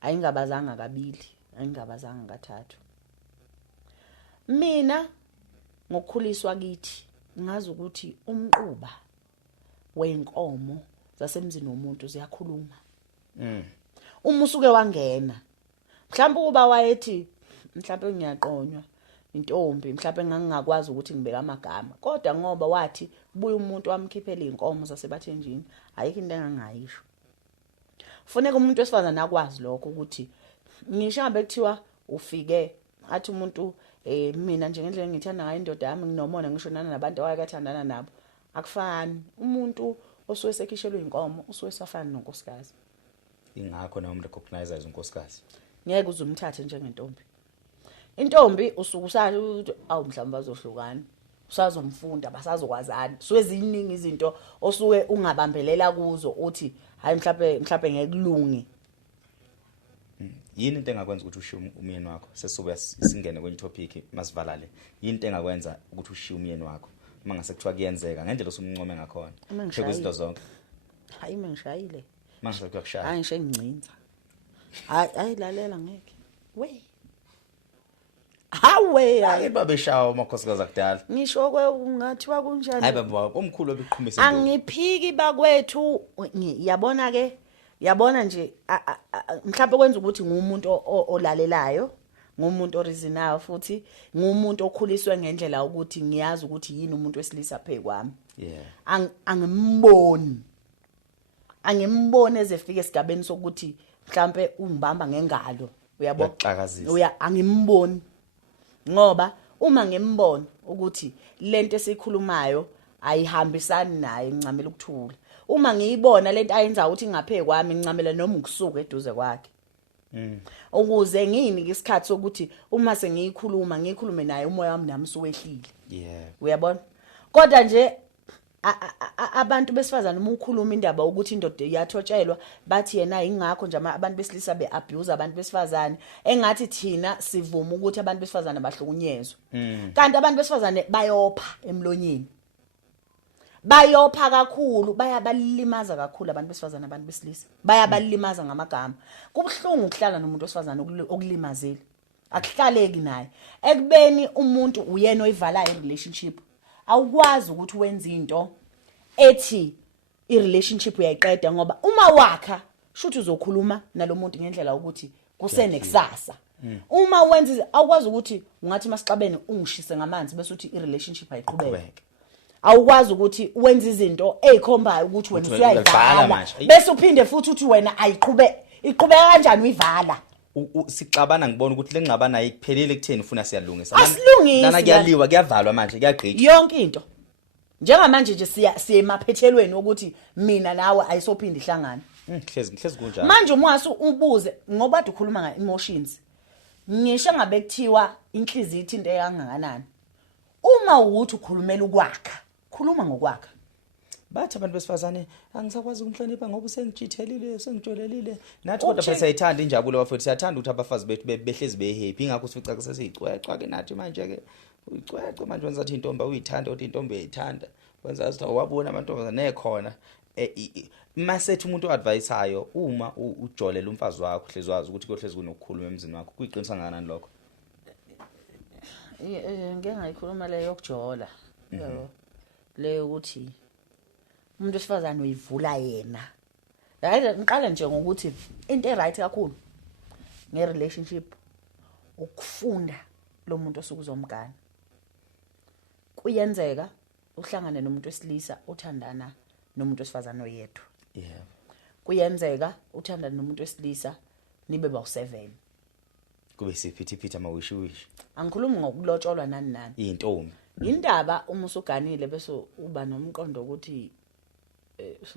ayingabazanga kabili ayingabazanga kathathu mina ngokukhuliswa kithi ngazi ukuthi umquba wenkomo zasemzini womuntu ziyakhuluma uma usuke wangena mhlawumbe kuba wayethi mhlawumbe ngiyaqonywa intombi mhlawumbe ngangakwazi ukuthi ngibeka amagama kodwa ngoba wathi kubuya umuntu wamkhiphela inkomo zasebathenjini ayikho into engangayisho kufuneka umuntu wesifazana akwazi lokho ukuthi ngisho ngabe kuthiwa ufike athi umuntu mina nje ngendlela ngithanda ngayo indoda yami nginomona ngisho nana nabantu awayekathandana nabo akufani umuntu osuke sekhishelwe inkomo usuke safana nonkosikazi ingakho na umuntu recognize izinkosikazi ngeke uzumthathe njengentombi intombi usuku usathi awu mhlawumbe bazohlukana usazomfunda basazokwazana suke ziningi izinto osuke ungabambelela kuzo uthi hayi mhlawumbe ngeke kulungi yini into engakwenza ukuthi ushiye umyeni wakho sesuke singene kwenye topic masivalale yini into engakwenza ukuthi ushiye umyeni wakho uma ngase kuthiwa kuyenzeka ngendlela osumncome ngakhona phela izinto zonke hayi mangishayile manje kuyakushaya hayi ngisho engcinza hayi lalela ngeke we hawe hayi babeshawa amakhosikazi akudala ngisho ungathiwa kunjani hayi baba omkhulu obeqhumisa angiphiki bakwethu yabona ke yabona nje mhlawumbe kwenza ukuthi ngumuntu olalelayo ngumuntu orizinayo futhi ngumuntu okhuliswe ngendlela ukuthi ngiyazi ukuthi yini umuntu wesilisa phekwami angimboni ezefika esigabeni sokuthi mhlawumbe ungibamba ngengalo uyabona angimboni ngoba uma ngimbona ukuthi lento esikhulumayo ayihambisani naye ngincamela ukuthula uma ngiyibona lento ayenza ukuthi ngaphekami ngincamela noma ukusuka eduze kwakhe ukuze ngini isikhathi sokuthi uma sengiyikhuluma ngikhulume naye umoya wami nami suwehlile uyabona kodwa nje abantu besifazana uma ukhuluma indaba ukuthi indoda iyathotshelwa bathi yena ingakho nje abantu besilisa beabuse abantu besifazane engathi thina sivuma ukuthi abantu besifazane bahlukunyezwe kanti abantu besifazane bayopha emlonyeni bayopha kakhulu bayabalimaza kakhulu abantu besifazana abantu besilisa bayabalimaza ngamagama kubhlungu ukuhlala nomuntu wesifazana okulimazeli akuhlaleki naye ekubeni umuntu uyena oyivala relationship awukwazi ukuthi wenze into ethi irelationship uyayiqeda ngoba uma wakha shuthi uzokhuluma nalomuntu ngendlela ukuthi kusenekusasa uma wenza awukwazi ukuthi ungathi masixabene ungishise ngamanzi bese uthi irelationship ayiqhubeke awukwazi ukuthi wenze izinto ezikhombayo ukuthi wena usuyayivala bese uphinde futhi uthi wena iqhubeka kanjani uyivala sixabana ngibona ukuthi lengxabana ayikuphelele kutheni ufuna siyalungisa asilungisi kuyaliwa kuyavalwa manje kuyagqitha yonke into njengamanje nje siya emaphethelweni ukuthi mina nawe ayisophindi ihlangana hlezi kunjani manje uma ubuze ngoba ade ukhuluma nga-emotions ngisho ngabe kuthiwa inhliziyo ithi into eyangakanani uma ukuthi ukhulumela ukwakha khuluma ngokwakha bathi abantu besifazane angisakwazi ukumhlonipha ngoba usengijithelile sengijolelile nathi kodwa phela sayithanda injabulo bafethu siyathanda ukuthi abafazi bethu behlezi behappy ingakho sifica sesiyicwecwa ke nathi manje ke uyicwecwa manje wenza ukuthi intombi uyithanda ukuthi intombi uyithanda wenza ukuthi wabona amantombazane ekhona masethi umuntu oadviseayo uma ujolela umfazi wakho hlezi wazi ukuthi kohlezi kunokukhuluma emzini wakho kuyiqinisa ngakanani lokho ngeke ngayikhuluma leyo yokujola leyo ukuthi umuntu wesifazane uyivula yena hayi ngiqala nje ngokuthi into eright kakhulu ngerelationship ukufunda lo muntu osuku uzomgana kuyenzeka uhlangane nomuntu wesilisa uthandana nomuntu wesifazane oyedwa kuyenzeka uthandana nomuntu wesilisa nibe bawu7 kube siphithiphithi amawishiwishi angikhulumi ngokulotsholwa nani intombi indaba uma usuganile bese uba nomqondo ukuthi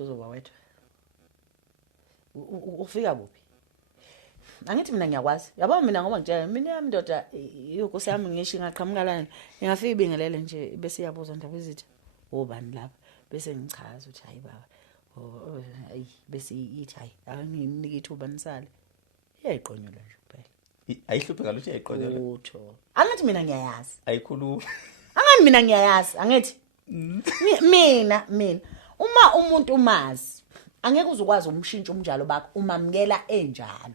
uzoba wedwa ufika kuphi Angithi mina ngiyakwazi. Yabo mina ngoba ngitshela mina yami ndoda yokusi yami ngisho ngaqhamuka lana. Ngingafika ibingelele nje bese iyabuza ndaba ezitha. Obani lapha bese ngichaza ukuthi hayi baba. Ayi bese ithi hayi angimnike ithuba nisale. Iyayiqonyula nje kuphela. Ayihluphe ngalutho yayiqonyela. Utho. Angithi mina ngiyayazi. Ayikhuluma. Angani mina ngiyayazi, angithi. Mina uma umuntu umazi angeke uzukwazi umshintsha umnjalo bakho umamkela enjalo.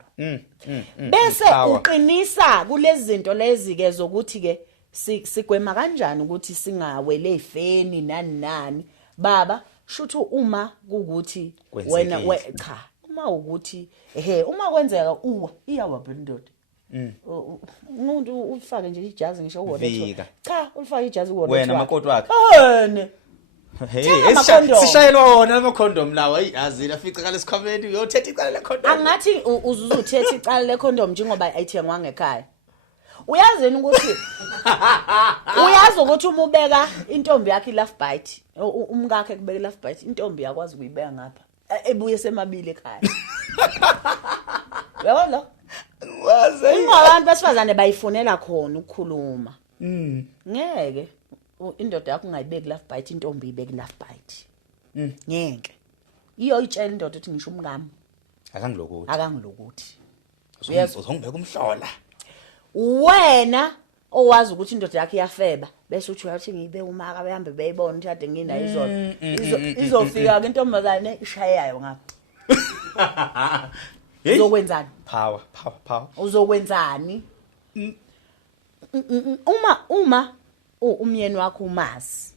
Bese uqinisa kulezi zinto lezi ke zokuthi ke sigwema kanjani ukuthi singawele ifeni nani baba shuthu uma kukuthi wena cha uma ukuthi uma kwenzeka iyawa bendoda umuntu ufake nje ijazi ngisho uwona cha ulifake ijazi uwona wena makoti wakhe sishayelwa wona ama condom lawa ayiyazi lafica kale sikhomenti uyothetha icala le condom angathi uzuthetha icala le condom njengoba ayithengwa ngekhaya uyazeni ukuthi uma ubeka intombi yakhe love bite umkakhe kubeka love bite intombi yakwazi ukuyibeka ngapha ebuye semabili ekhaya yabo waze ingabantu besifazane bayifonela khona ukukhuluma ngeke indoda yakho ungayibeki love bite intombi ibeki love bite ngeke iyo itshela indoda ukuthi ngisho umngami akangilokuthi uzongibeka umhlola wena owazi ukuthi indoda yakhe iyafeba bese uthi uyathi ngibe umaka behambe beyibona ukuthi ade ngina izolo izofika ke intombazane ishayayo ngapha uzokwenzani power uzokwenzani uma umyeni wakho umazi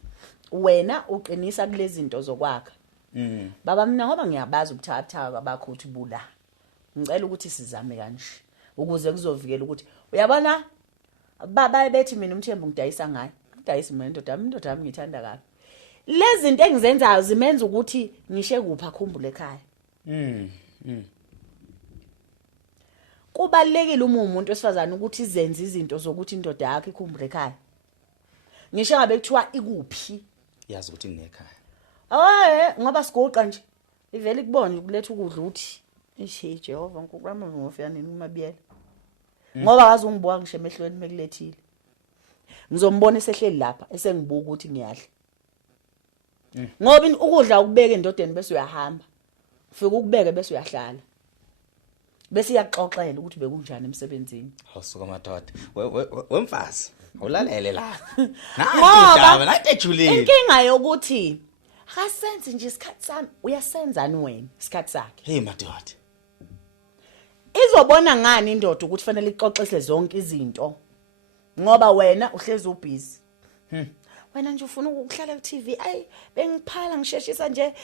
wena uqinisa kulezi zinto zokwakha baba mina ngoba ngiyabazi ubuthatha kwabakho uthi bula ngicela ukuthi sizame kanje ukuze kuzovikela ukuthi uyabona baba bethi mina uMthembu ngidayisa ngayo ngidayisa mina indoda yami ngithanda kabi lezi zinto engizenzayo zimenza ukuthi ngishe kupha khumbule ekhaya kubalekile umuntu wesifazana ukuthi izenze izinto zokuthi indoda yakhe ikhumbule ekhaya ngisho ngabe kuthiwa ikuphi yazi ukuthi nginekhaya ngoba sigoqa nje ivele kubone ukuletha ukudla uthi ishi Jehova nkukwama ngofika nini umabiyela ngoba wazi ungibuka ngisho emehlweni mekulethile ngizombona esehleli lapha esengibuka ukuthi ngiyadla ngoba ukudla ukubeka endodeni bese uyahamba ufika ukubeke bese uyahlala bese iyaxoxela ukuthi bekunjani emsebenzini awusuka madoda wemfazi awulalele lapha nathi nathi ejulile inkinga yokuthi akasenze nje isikhathi sami uyasenzani wena isikhathi sakhe hey madoda izobona ngani indoda ukuthi fanele ixoxele zonke izinto ngoba wena uhlezi ubusy wena nje ufuna ukuhlala ku TV ayi bengiphala ngisheshisa nje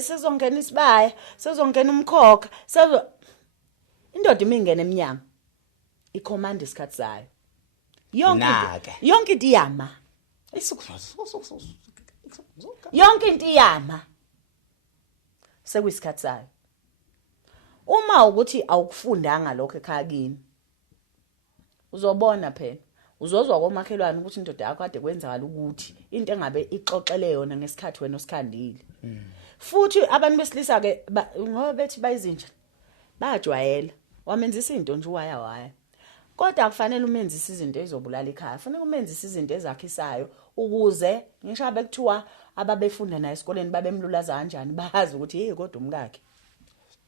sezongena isibaya sezongena umkhokha indoda imingene eminyango icommand isikhathi sayo yonke into iyama yonke into iyama sekuyisikhathi sayo uma ukuthi awukufundanga lokho ekhaya kini uzobona phela uzozwa komakhelwane ukuthi indoda yakho kade kwenzakala ukuthi into engabe ixoxele yona ngesikhathi wena usikhandile futhi abantu besilisa ke ngoba bethi bayizinja bajwayela wamenzisa into nje waya kodwa akufanele umenzisa izinto ezobulala ekhaya fanele umenzisa izinto ezakhisayo ukuze ngisho abe kuthiwa ababefunda naye esikoleni babemlulaza kanjani bazi ukuthi hey kodwa umkakhe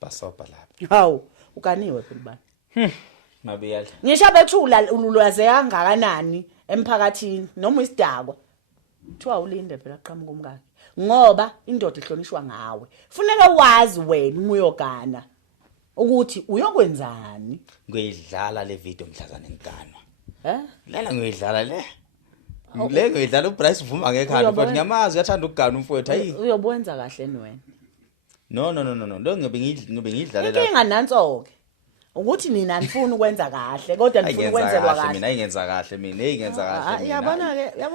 basobha lapha hawu ukaniwe phela bani mabiyala ngisho abethula ululaze kangakanani emphakathini noma isidakwa kuthiwa ulinde phela aqhamuka umkakhe ngoba indoda ihlonishwa ngawe funeka wazi wena uyogana ukuthi uyokwenzani ngiyidlala le video mhlazana enkanwa lela ngiyidlala le ngiyidlala uBryce Vuma ngekhaya but ngiyamazi uyathanda ukugana umfowethu hayi uyobwenza kahle niwena no lo ngibe ngiyidlalela inkinga nanso ke ukuthi nina nifuna ukwenza kahle kodwa nifuna ukwenzelwa kahle mina ayingenza kahle mina eyingenza kahle mina yabona ke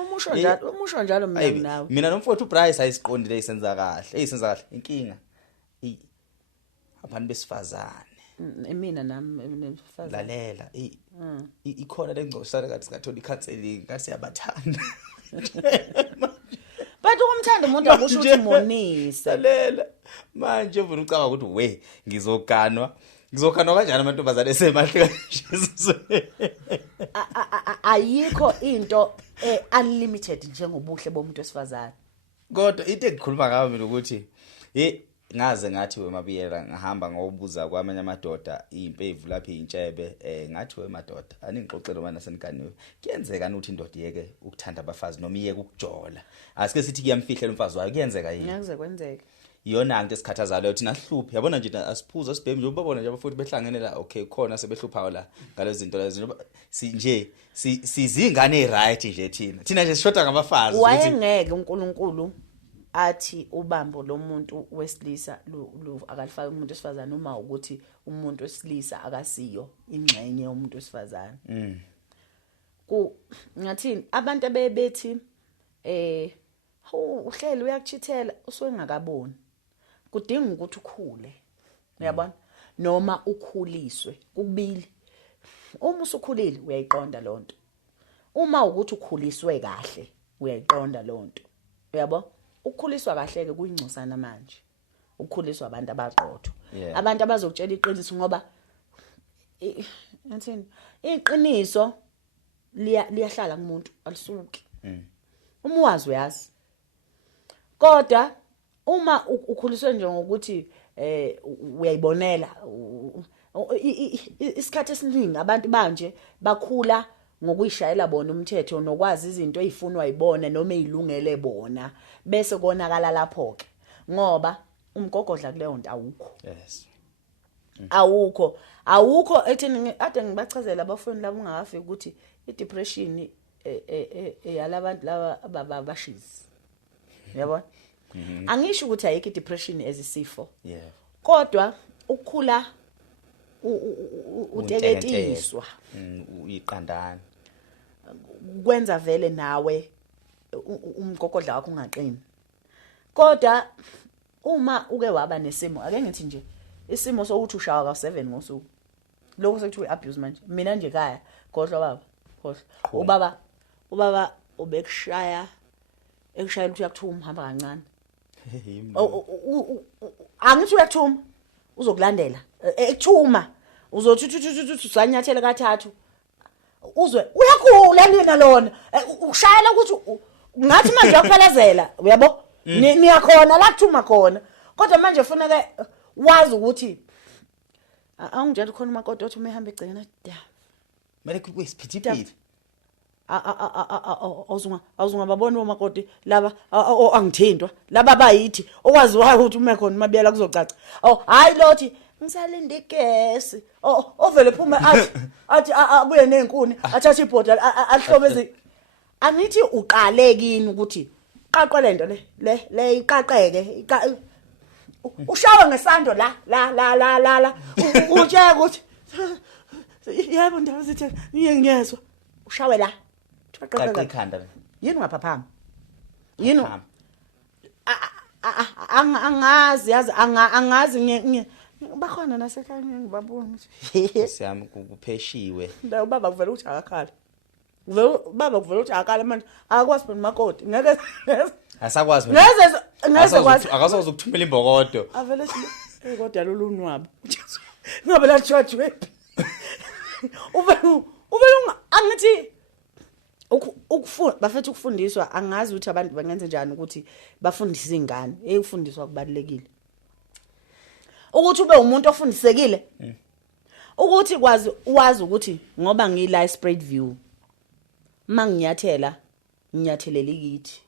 umusho njalo mina nawe mina nomfowethu uBryce ayisiqondile isenza kahle inkinga abantu besifazane mina nami besifazane lalela ikhona lengcosana kathi singathola icounseling ngasiyabathanda bathi ukumthanda umuntu akusho ukuthi monise lalela manje uvuna ucaba ukuthi we ngizoganwa Ngizokhana kanjani amantombazane esemahle kanje? Ayikho into unlimited njengobuhle bomuntu wesifazane. Kodwa into engikhuluma ngayo mina ukuthi ngaze ngathi weMabiyela ngahamba ngobuza kwamanye amadoda impevu lapha intshebe ngathi wemadoda aningixoxele mana seniganiwe kuyenzeka ukuthi indoda iyeke ukuthanda abafazi noma iyeke ukujola asike sithi kuyamfihlela umfazi wayo kuyenzeka yini Ngeke kwenzeke iyona into esikhathaza leyo thina sihluphe yabona nje asiphuza sibhemi nje ubabona nje abafuthi behlangene la okay khona sebehlupha la ngalezo zinto lezo nje sizingane eziright nje thina nje sishoda ngabafazi wayengeke uNkulunkulu athi ubambo lomuntu wesilisa akalifaki umuntu wesifazane uma ukuthi umuntu wesilisa akasiyo ingxenye yomuntu wesifazane ngathini abantu abebethi uhleli uyakuchithela usengakaboni kudinga ukuthi ukhule uyabona noma ukhuliswe kubili uma usukhulile uyayiqonda lonto uma ukuthi ukhuliswe kahle uyayiqonda lonto uyabo ukukhuliswa kahle ke kuyingcosana manje ukukhuliswa abantu abaqotho abantu abazokutshela iqiniso ngoba ngathini iqiniso liyahlala kumuntu alisuki uma wazi uyazi kodwa uma ukhuliswe nje ngokuthi uyayibonela isikhathi esiningi abantu banje bakhula ngokuyishayela bona umthetho nokwazi izinto ezifunwa yibona noma ezilungele bona bese konakala lapho ke ngoba umgogodla kuleyo nto awukho yes awukho ethini ade ngibachazela abafundi labo ungakafiki ukuthi i-depression yalabantu laba ababashizi yabona angisho ukuthi ayikho i-depression ezisifo kodwa ukukhula uteketiswa uyiqandana kwenza vele nawe umgogodla wakho ungaqini kodwa uma uke waba nesimo ake ngithi nje isimo sokuthi ushawa ka7 ngosuku lokho sekuthiwa abuse manje mina nje kaya godla baba ubaba ubekushaya ekushayela ukuthi uyakuthuma hamba kancane angithi uyakuthuma uzokulandela ekuthuma uzothi usanyathela kathathu uzwe uyakhula nina lona ushayela ukuthi ngathi manje uyakuphelezela uyabo niyakhona la kuthuma khona kodwa manje ufuneka wazi ukuthi angijela khona umakoti othi uma ehamba egcina da manje kuyisiphithiphithi awuzungababona umakoti laba angithintwa laba bayithi okwaziwayo ukuthi uma khona Mabiyela kuzocaca hayi lothi ngisalinda igesi ovele phuma athi abuye nezinkuni athathe ibhodi alihlobeze angithi uqale kini ukuthi qaqwe lento le iqaqeke ushawa ngesando la utshela ukuthi yebo ndaba zithi ngiyengezwe ushawe la qaqe ikhanda yini ngaphaphama yini angazi yazi angazi bakhona nasekhaya ngibabona siyami kupheshiwe ndawo baba kuvela ukuthi akakhala baba kuvela ukuthi akakhala manje akakwazi phela umakoti ngeke asakwazi ngeze kwazi akasazi ukuthumela imbokodo avele kodwa lolunwabo ngabe la church wephi uvela angithi bafethu ukufundiswa angazi ukuthi abantu bangenze njani ukuthi bafundise ingane ukufundiswa kubalekile ukuthi ube umuntu ofundisekile ukuthi wazi ukuthi ngoba ngila spread view manginyathela nginyathelela ikithi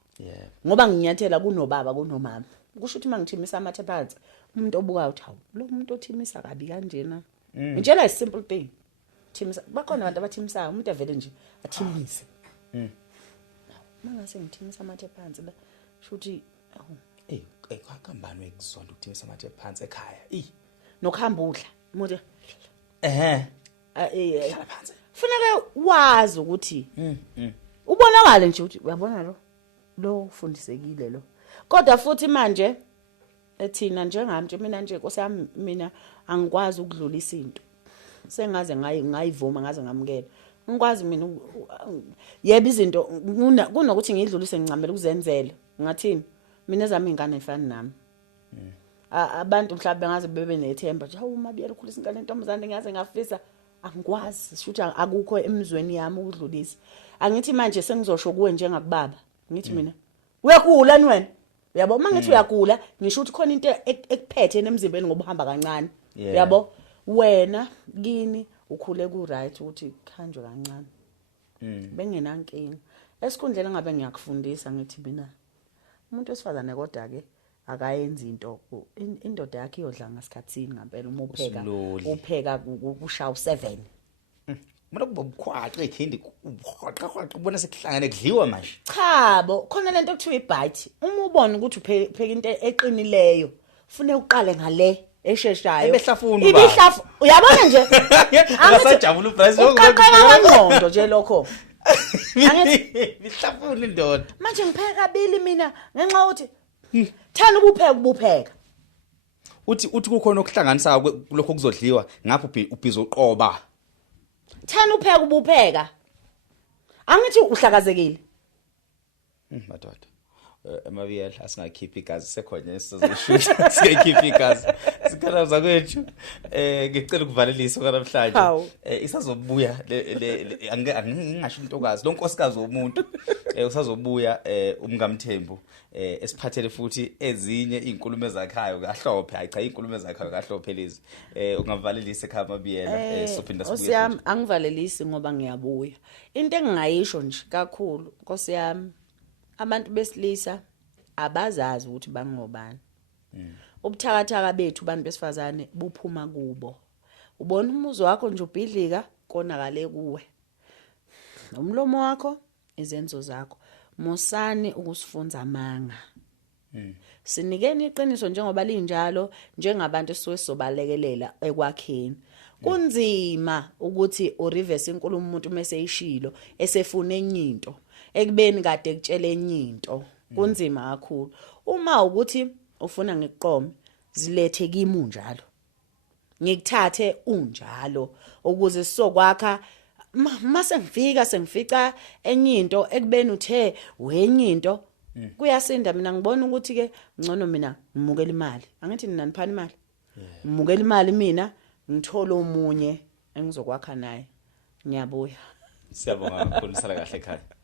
ngoba nginyathela kunobaba kunomama kusho ukuthi mangithimisa amathe phansi umuntu obukayo uthi lo muntu othimisa kabi kanjena ngitshela a simple thing thimisa bakhona abantu abathimisayo umuntu avele nje athimise mangase ngithimisa amathe phansi la shuthi kwakambani wekuzonda ukuthimisa amathe phansi ekhaya nokuhamba udla umuntu hlala phansi funeka wazi ukuthi ubonakala nje ukuthi uyabona lo ufundisekile lo kodwa futhi manje ethina njengami nje mina nje Nkosi yami mina angikwazi ukudlulisa into sengaze ngayivuma ngaze ngamukela ngikwazi mina yebo izinto kunokuthi ngidlulise ngincamela ukuzenzela ngathini mina ezami ingane efana nami abantu mhlawumbe ngaze bebe nethemba nje hawu Mabiyela ukhulisa ingane entombazane ngaze ngafisa angikwazi shuthi akukho emizweni yami ukudlulisa angithi manje sengizosho kuwe njengakubaba ngithi mina uyagula ni wena uyabo mangithi uyagula ngisho ukuthi khona into ekuphethe nemzimbeni ngoba uhamba kancane uyabo wena kini ukhule ku right ukuthi khanjwe kancane bengenankinga esikhundleni ngabe ngiyakufundisa ngithi mina umuntu wesifazane kodwa ke akayenzi into indoda yakhe iyodla ngasikhatsini ngempela uma upheka kushawu 7 mina kubukhwaqa ekhindi ubukhwaqa ubona sekuhlangane kudliwa manje cha bo khona lento ekuthiwa ibite uma ubona ukuthi upheka into eqinileyo ufune uqale ngale esheshayo ibihlafu uyabona nje ngasajabula uBryce uqaqala ngqondo nje lokho bihlafuna indoda manje ngipheka kabili mina ngenxa ukuthi thana ukupheka uthi kukhona okuhlanganisa lokho kuzodliwa ngapho ubhizo uqoba thana upheka angithi uhlakazekile madoda Mabiyela asingakhiphi igazi sekhona esizoshuta singakhiphi igazi sikhalaza kwethu ngicela ukuvalelisa namhlanje isazobuya angingasho intokazi lonkosikazi womuntu usazobuya umngamthembu esiphathele futhi ezinye izinkulumo ezakhayo kahlophe hayi cha izinkulumo ezakhayo kahlophe lezi ungavalelisa ekhaya Mabiyela sophinda sibuye Nkosiyami angivalelisi ngoba ngiyabuya into engingayisho nje kakhulu Nkosiyami abantu besilisa abazazi ukuthi bangobani ubuthakathaka bethu bantu besifazane buphuma kubo ubona umuzi wakho nje ubhidlika konakale kuwe umlomo wakho izenzo zakho musani ukusifunza amanga sinikeni iqiniso njengoba linjalo njengabantu esuke sizobalekelela ekwakheni kunzima ukuthi ureverse inkulumo umuntu mase ishilo esefuna enye into ekubeni kade kutshele enye into kunzima kakhulu uma ukuthi ufuna ngikuqome zilethe kimi unjalo ngikuthathe unjalo ukuze sizokwakha mase sengifica enye into ekubeni uthe wenye into kuyasinda mina ngibona ukuthi ke ngcono mina ngimukela imali angithi nina niphana imali ngimukela imali mina ngithola omunye engizokwakha naye ngiyabuya siyabonga kakhulu sala kahle ekhaya